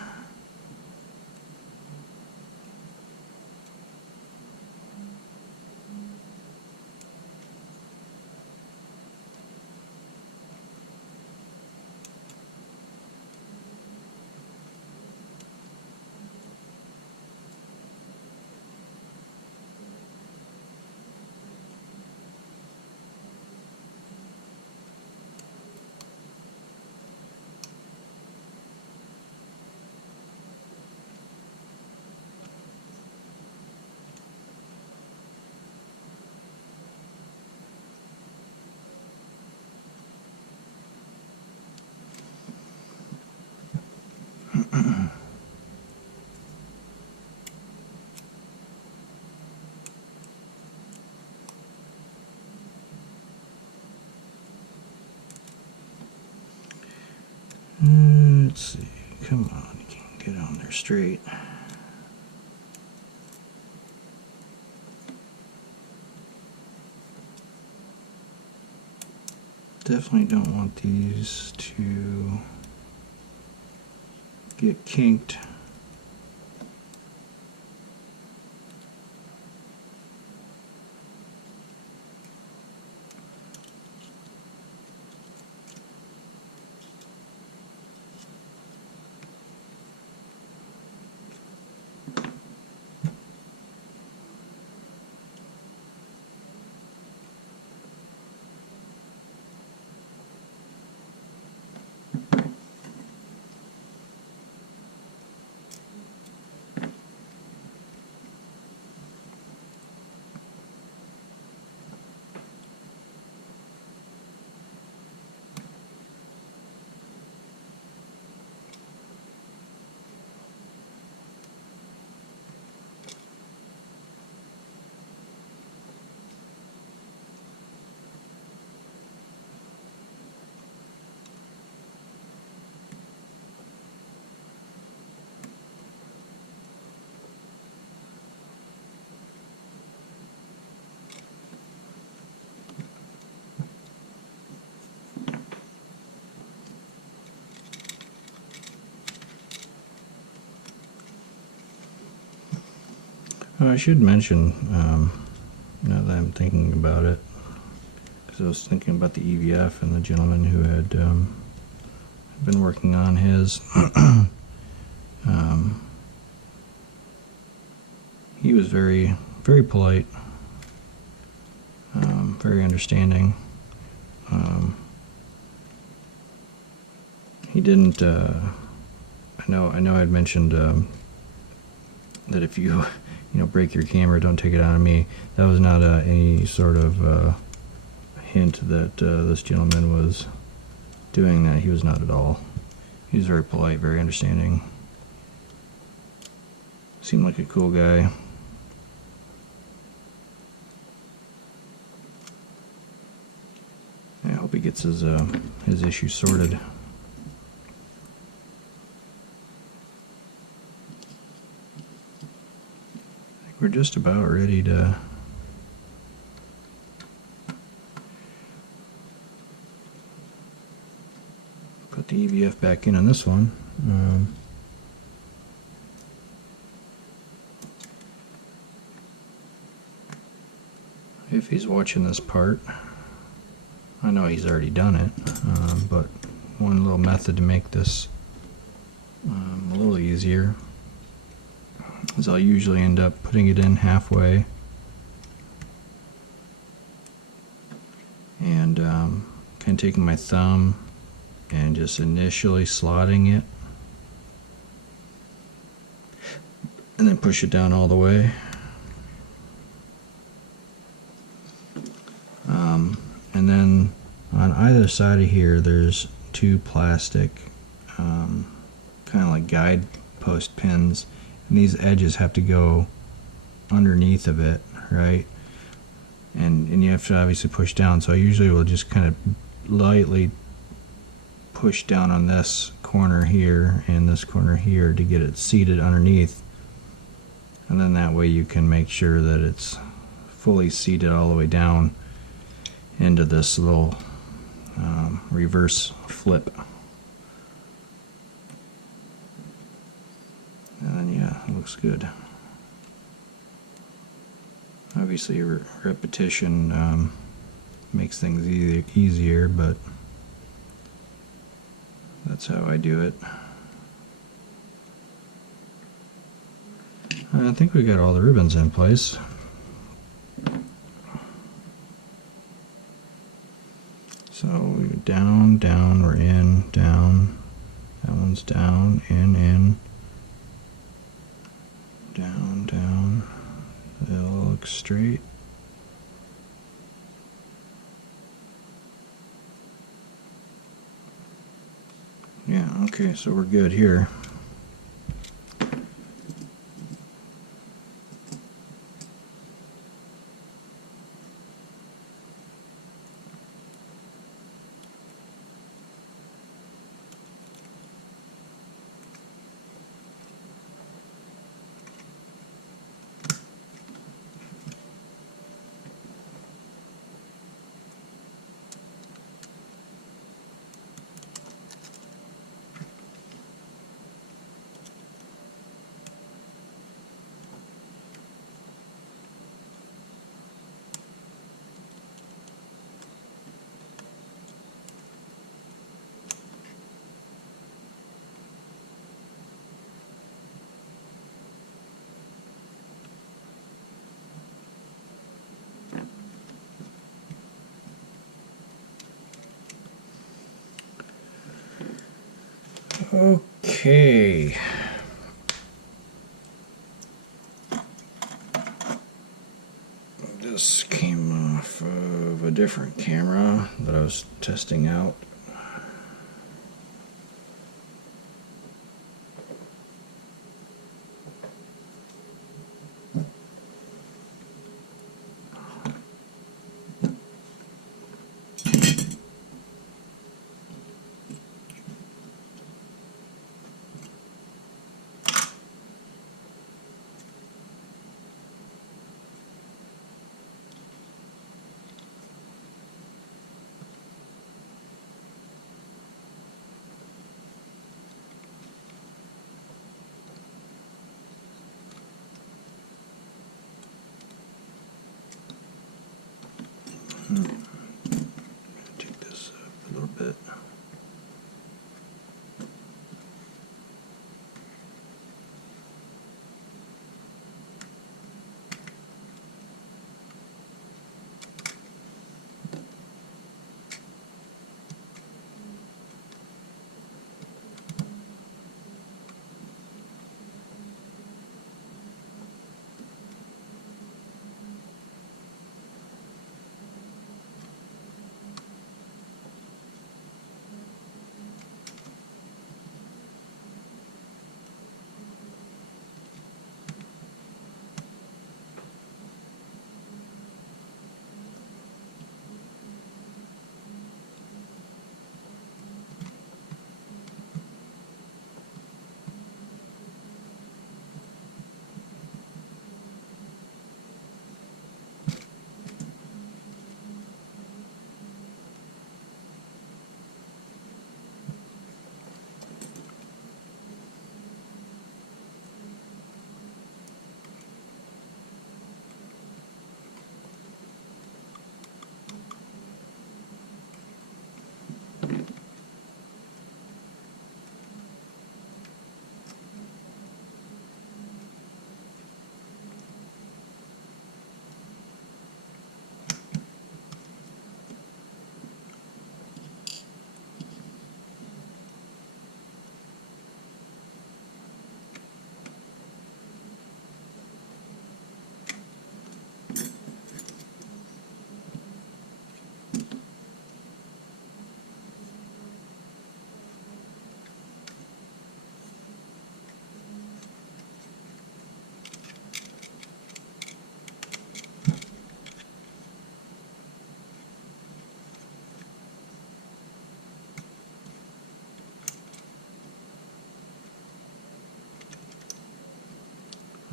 Let's see, come on, you can't get on there straight. Definitely don't want these to get kinked. I should mention, now that I'm thinking about it, because I was thinking about the EVF and the gentleman who had been working on his. He was very, very polite, very understanding. He didn't. I know I'd mentioned that if you break your camera, don't take it out on me. That was not any sort of hint that this gentleman was doing that. He was not at all. He was very polite, very understanding. Seemed like a cool guy. I hope he gets his issue sorted. We're just about ready to CF back in on this one. If he's watching this part, I know he's already done it, but one little method to make this a little easier is I'll usually end up putting it in halfway and kind of taking my thumb and just initially slotting it and then push it down all the way. And then on either side of here there's two plastic kind of like guide post pins, and these edges have to go underneath of it, right? And you have to obviously push down, so I usually will just kind of lightly push down on this corner here and this corner here to get it seated underneath, and then that way you can make sure that it's fully seated all the way down into this little reverse flip. And then yeah, it looks good. Obviously repetition makes things easier, but that's how I do it. I think we got all the ribbons in place. So we're down, down, we're in, down, that one's down, in, down, down, it all looks straight. Yeah, okay, so we're good here. Okay. This came off of a different camera that I was testing out.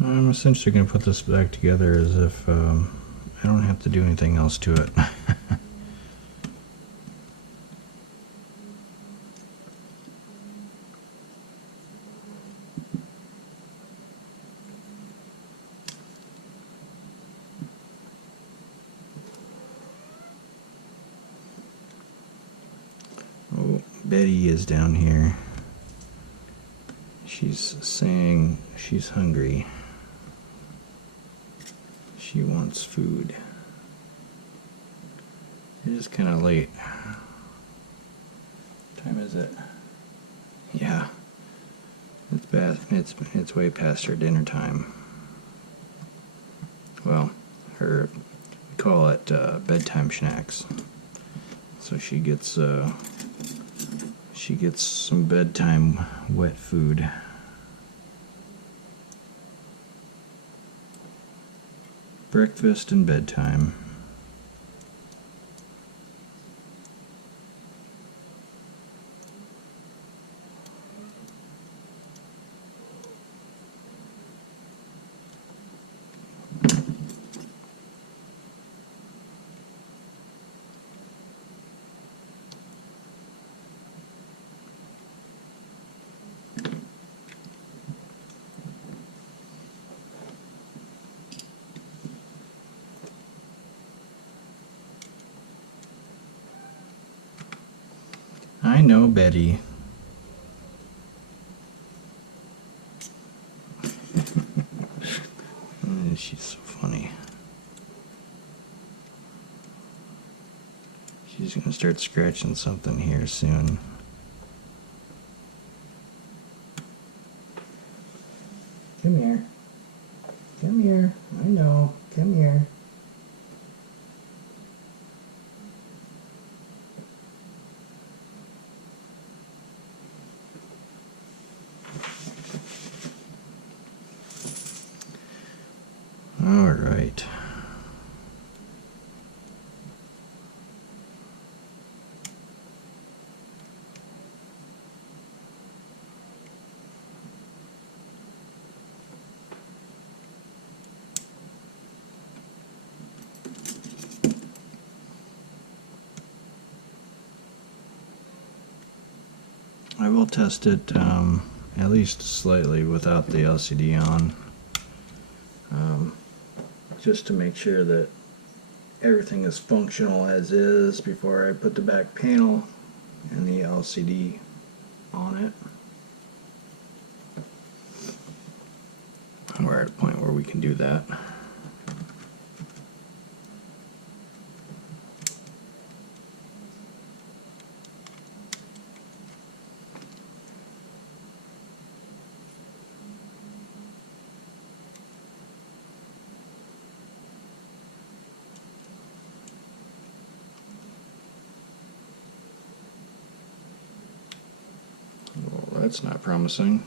I'm essentially going to put this back together as if I don't have to do anything else to it. Oh, Betty is down here. She's saying she's hungry. She wants food. It is kind of late. What time is it? Yeah, it's bad. It's way past her dinner time. Well, we call it bedtime snacks. So she gets some bedtime wet food. Breakfast and bedtime. I know, Betty. She's so funny. She's gonna start scratching something here soon. Come here. Come here. I know. Come here. All right. I will test it at least slightly without the LCD on, just to make sure that everything is functional as is before I put the back panel and the LCD on it. And we're at a point where we can do that. Well, that's not promising.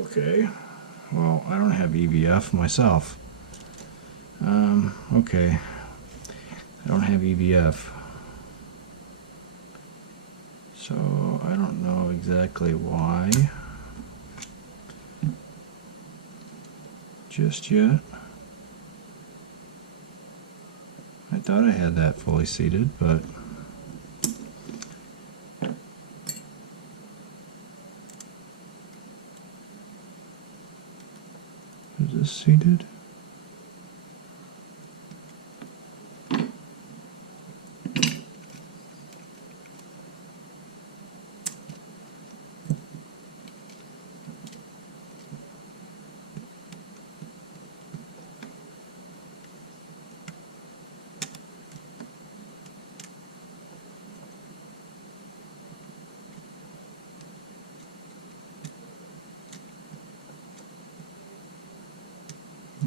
Okay, well, I don't have EVF myself. Okay, I don't have EVF, so I don't know exactly why just yet. I thought I had that fully seated, but this seated?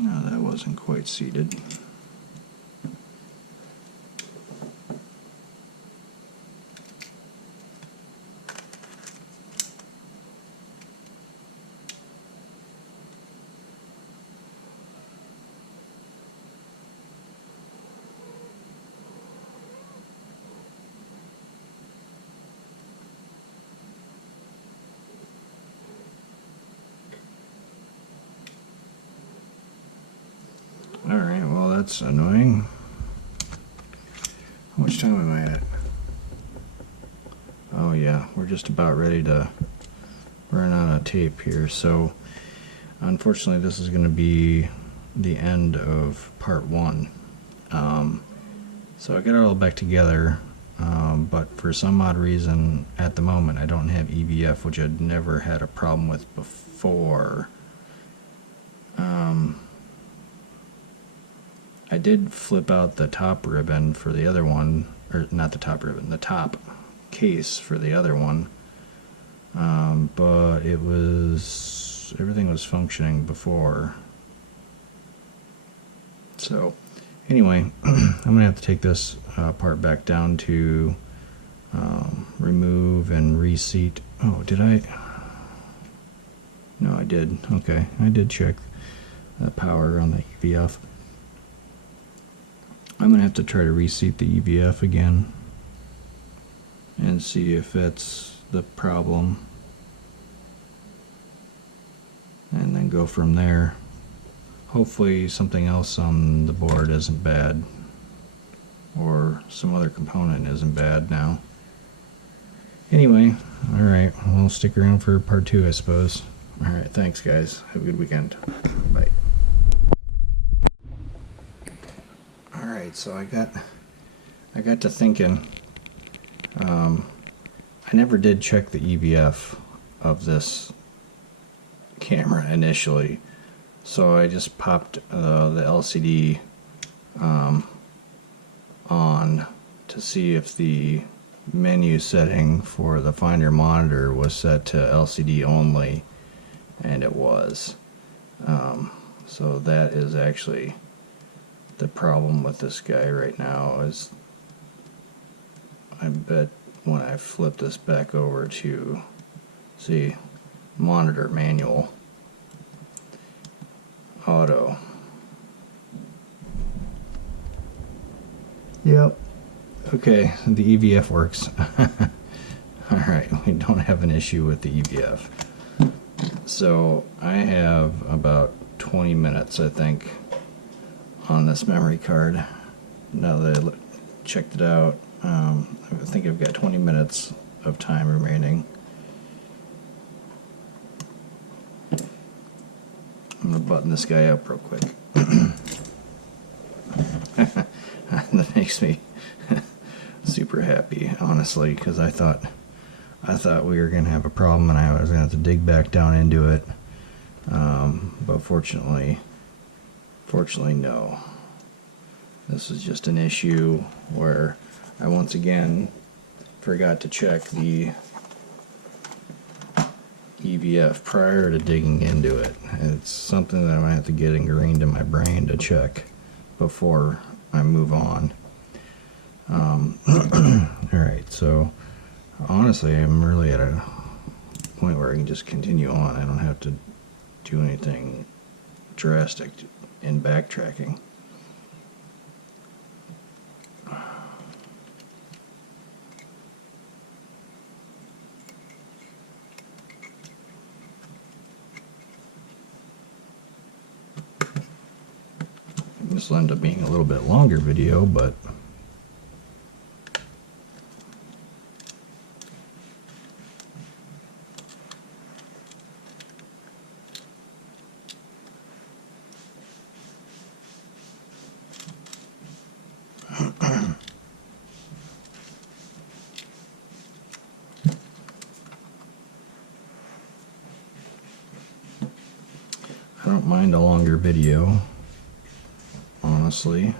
No, that wasn't quite seated. Alright, well that's annoying. How much time am I at? Oh yeah, we're just about ready to run out of tape here, so unfortunately this is going to be the end of part 1. So I got it all back together, but for some odd reason at the moment I don't have EVF, which I'd never had a problem with before. I did flip out the top ribbon for the other one, or not the top ribbon, the top case for the other one, but everything was functioning before. So anyway, I'm gonna have to take this part back down to remove and reseat. Oh, did I? No, I did. Okay, I did check the power on the EVF. I'm going to have to try to reseat the EVF again and see if it's the problem, and then go from there. Hopefully something else on the board isn't bad, or some other component isn't bad now. Anyway, alright, we'll stick around for part 2, I suppose. Alright, thanks guys. Have a good weekend. Bye. Alright, so I got to thinking, I never did check the EVF of this camera initially, so I just popped the LCD on to see if the menu setting for the Finder monitor was set to LCD only, and it was. So that is actually the problem with this guy right now. Is I bet when I flip this back over to, see, monitor manual auto, yep, okay, the EVF works. Alright, we don't have an issue with the EVF. So I have about 20 minutes, I think, on this memory card. Now that I checked it out, I think I've got 20 minutes of time remaining. I'm going to button this guy up real quick. That makes me super happy, honestly, because I thought we were going to have a problem and I was going to have to dig back down into it. But fortunately no. This is just an issue where I once again forgot to check the EVF prior to digging into it. It's something that I'm going to have to get ingrained in my brain to check before I move on. Alright, so honestly I'm really at a point where I can just continue on. I don't have to do anything drastic in backtracking. This will end up being a little bit longer video, but don't mind a longer video, honestly.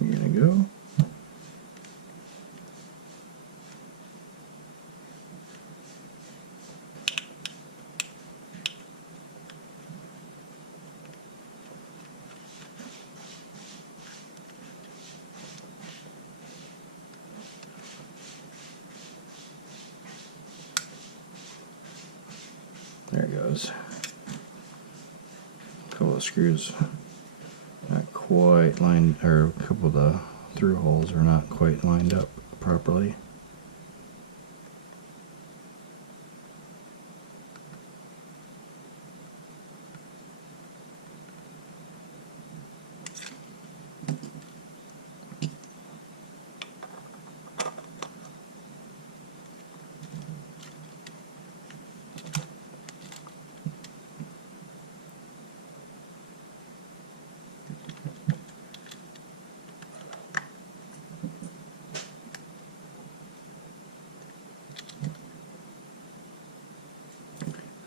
You're gonna go. There it goes. A couple of screws not quite lined, or a couple of the through holes are not quite lined up properly.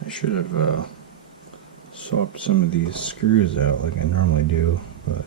I should have swapped some of these screws out like I normally do, but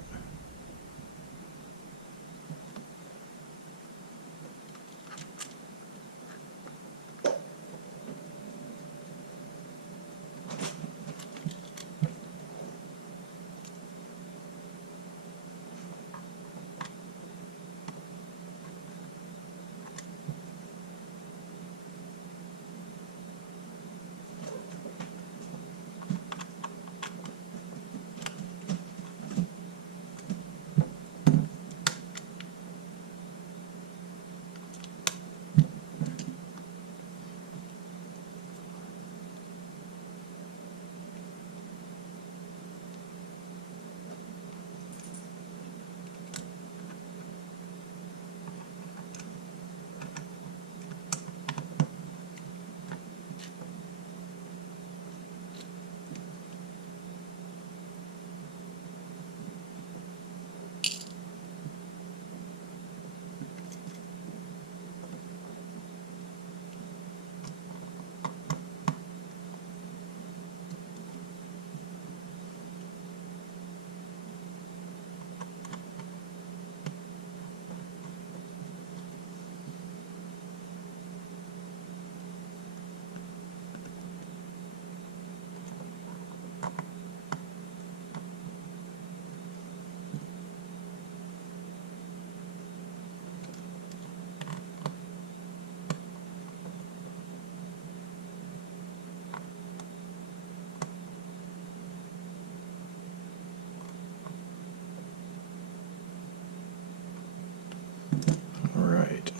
alright.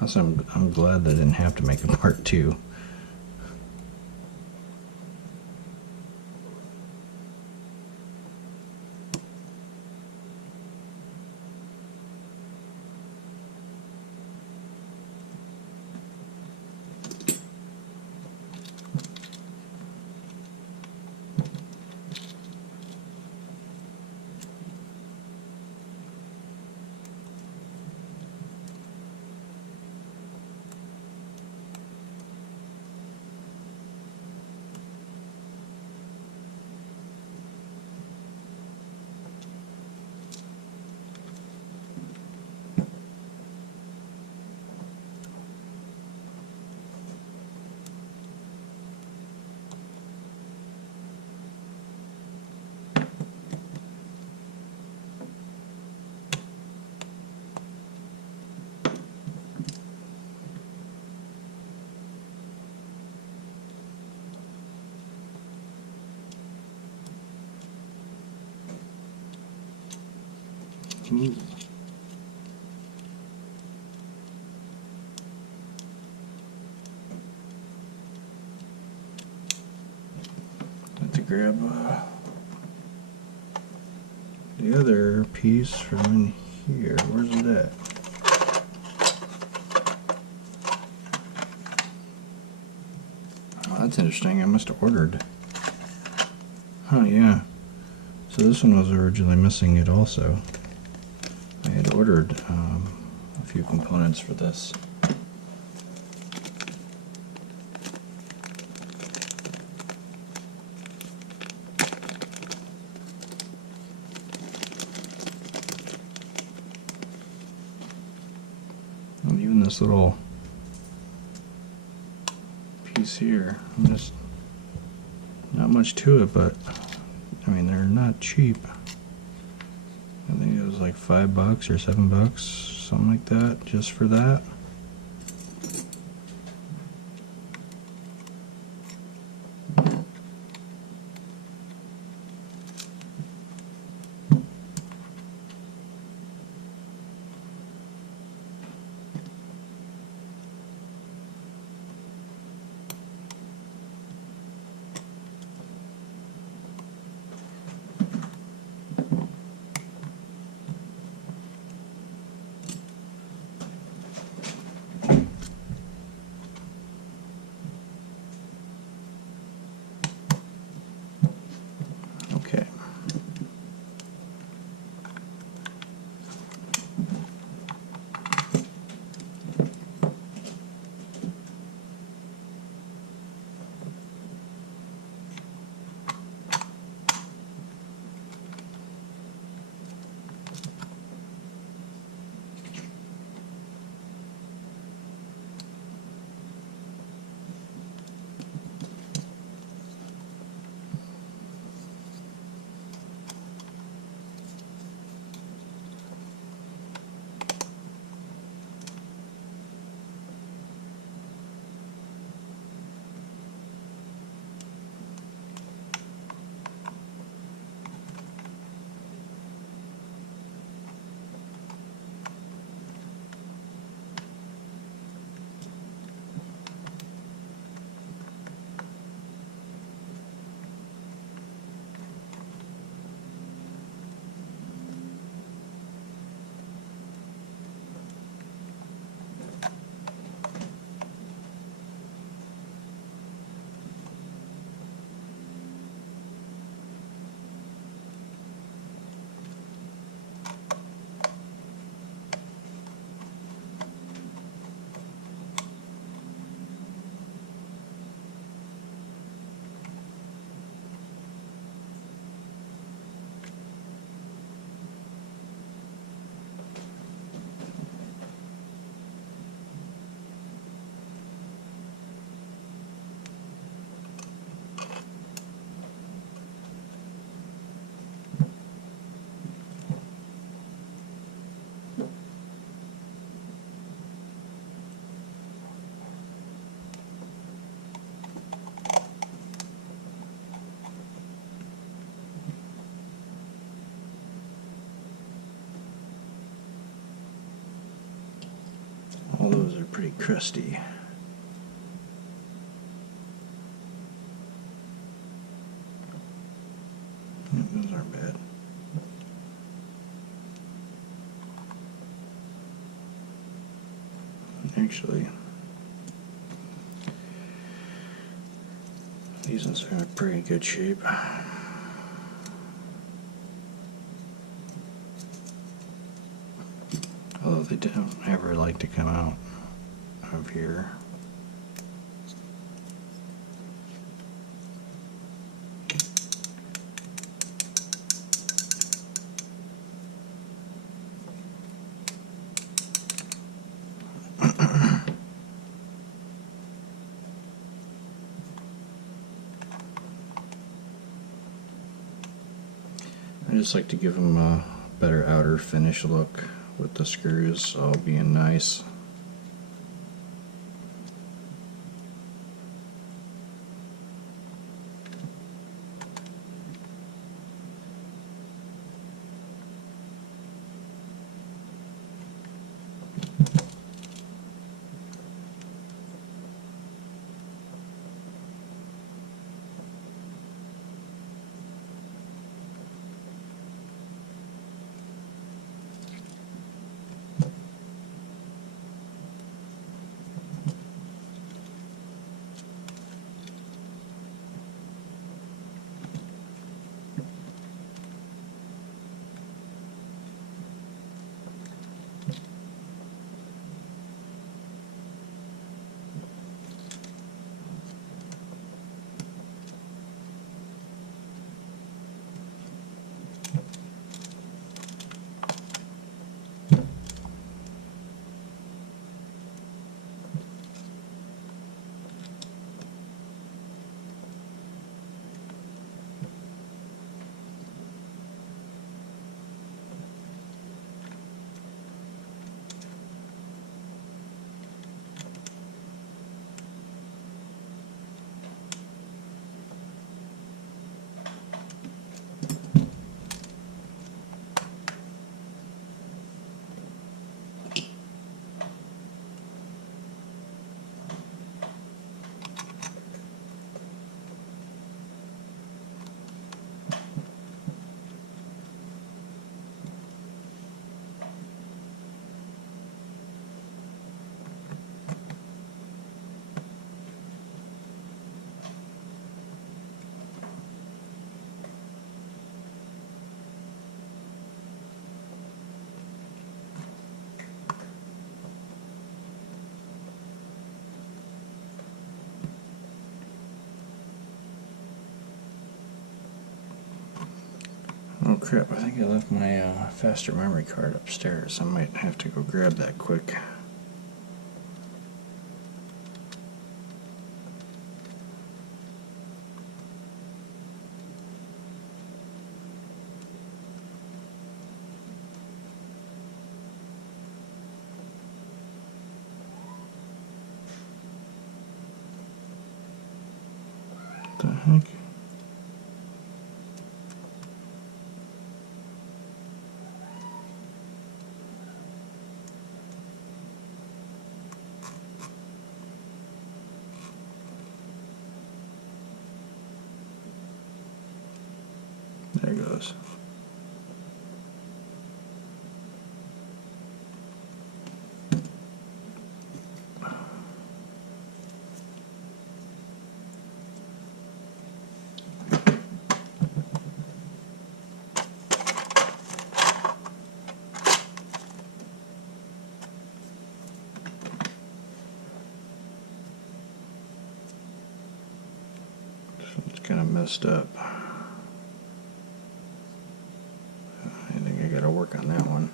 Also, I'm glad that I didn't have to make a part 2. Ooh. grab the other piece from in here. Where's it at? Oh, that's interesting. I must have ordered. Oh, yeah. So this one was originally missing it also. I had ordered a few components for this. And even this little piece here, just not much to it, but I mean, they're not cheap. I think it was like $5 or $7, something like that, just for that. Okay. All those are pretty crusty. Those aren't bad. Actually, these ones are in pretty good shape. Although they don't ever like to come out of here. I just like to give them a better outer finish look with the screws all being nice. crap, I think I left my faster memory card upstairs. I might have to go grab that quick. What the heck? There it goes. It's kind of messed up. I think I got to work on that one.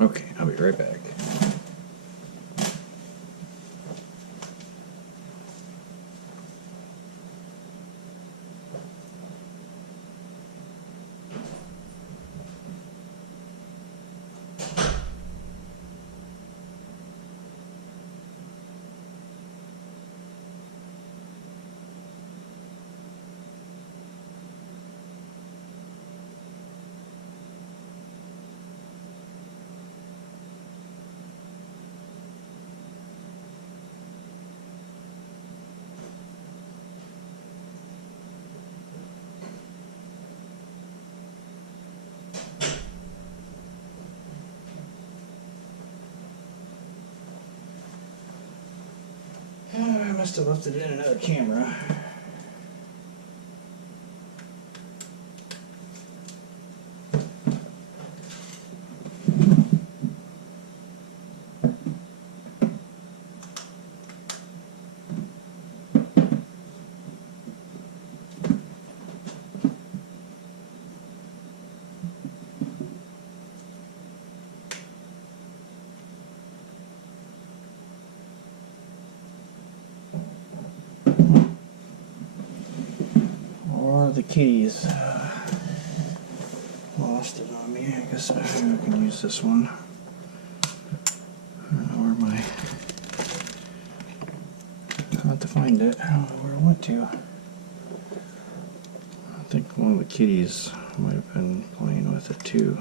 Okay, I'll be right back. I must have left it in another camera. The keys lost it on me. I guess I can use this one. I don't know where my. I'll have to find it. I don't know where it went to. I think one of the kitties might have been playing with it too.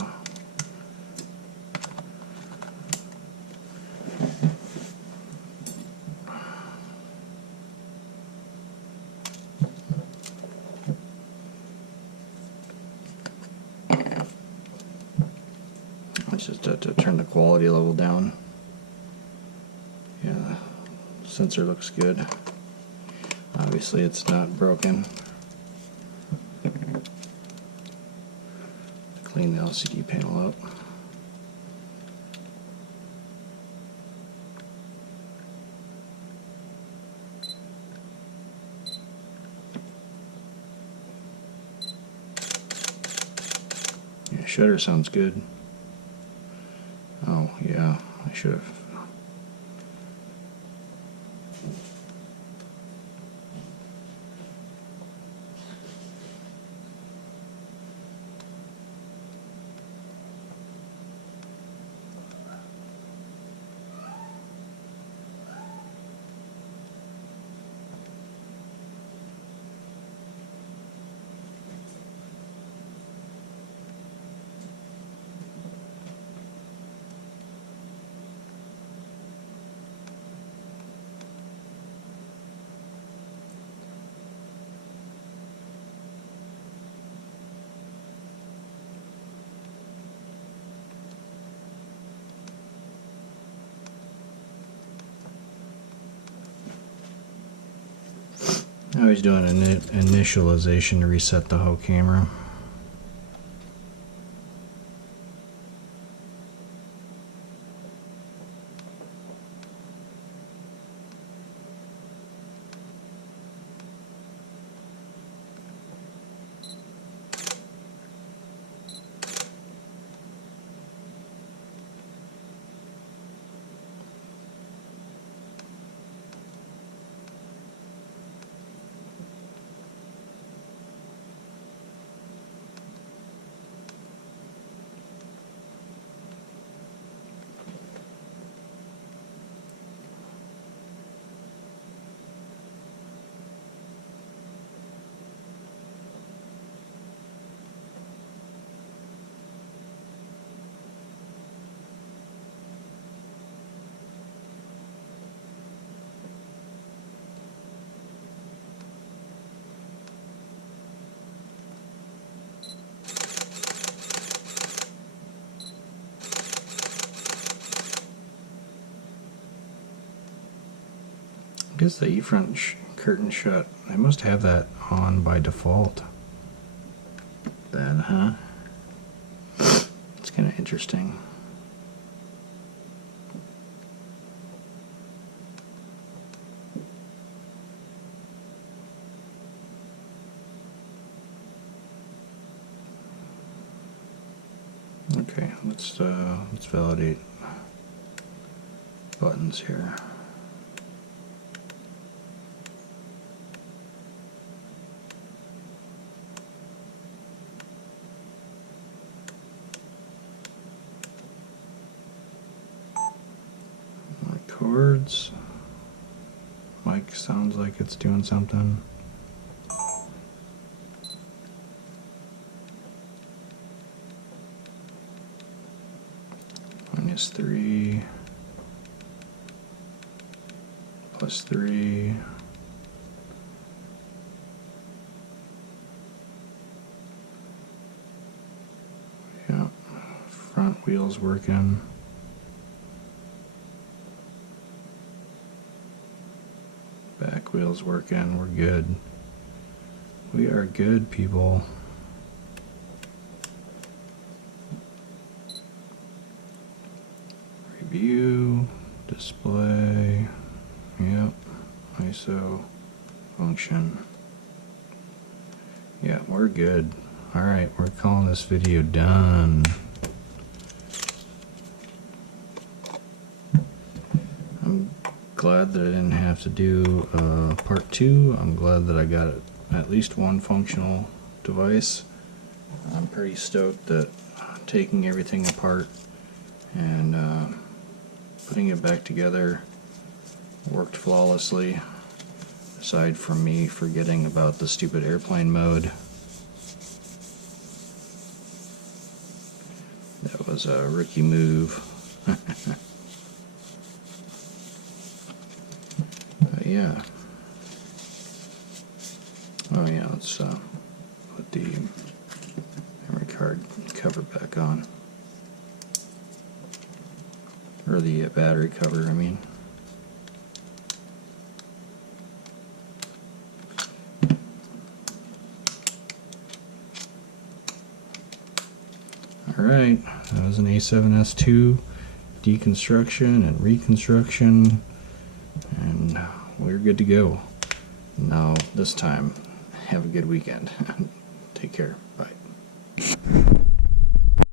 Just have to turn the quality level down. Yeah, the sensor looks good. Obviously it's not broken. Clean the LCD panel up. Yeah, shutter sounds good. Oh, yeah, I should have. Now he's doing an initialization to reset the whole camera. I guess the E-front curtain shut. I must have that on by default. Then, huh? It's kind of interesting. Okay, let's validate buttons here. Chords. Mic sounds like it's doing something. -3, +3. Yeah, front wheel's working. Back wheel's working. We're good. We are good, people. Review, display, yep, ISO, function. Yeah, we're good. Alright, we're calling this video done. I'm glad that I didn't have to do part 2. I'm glad that I got at least one functional device. I'm pretty stoked that taking everything apart and putting it back together worked flawlessly, aside from me forgetting about the stupid airplane mode. That was a rookie move. Yeah. Oh yeah, let's put the memory card cover back on. Or the battery cover, I mean. Alright, that was an A7S2 deconstruction and reconstruction, and we're good to go. Now, this time, have a good weekend. Take care.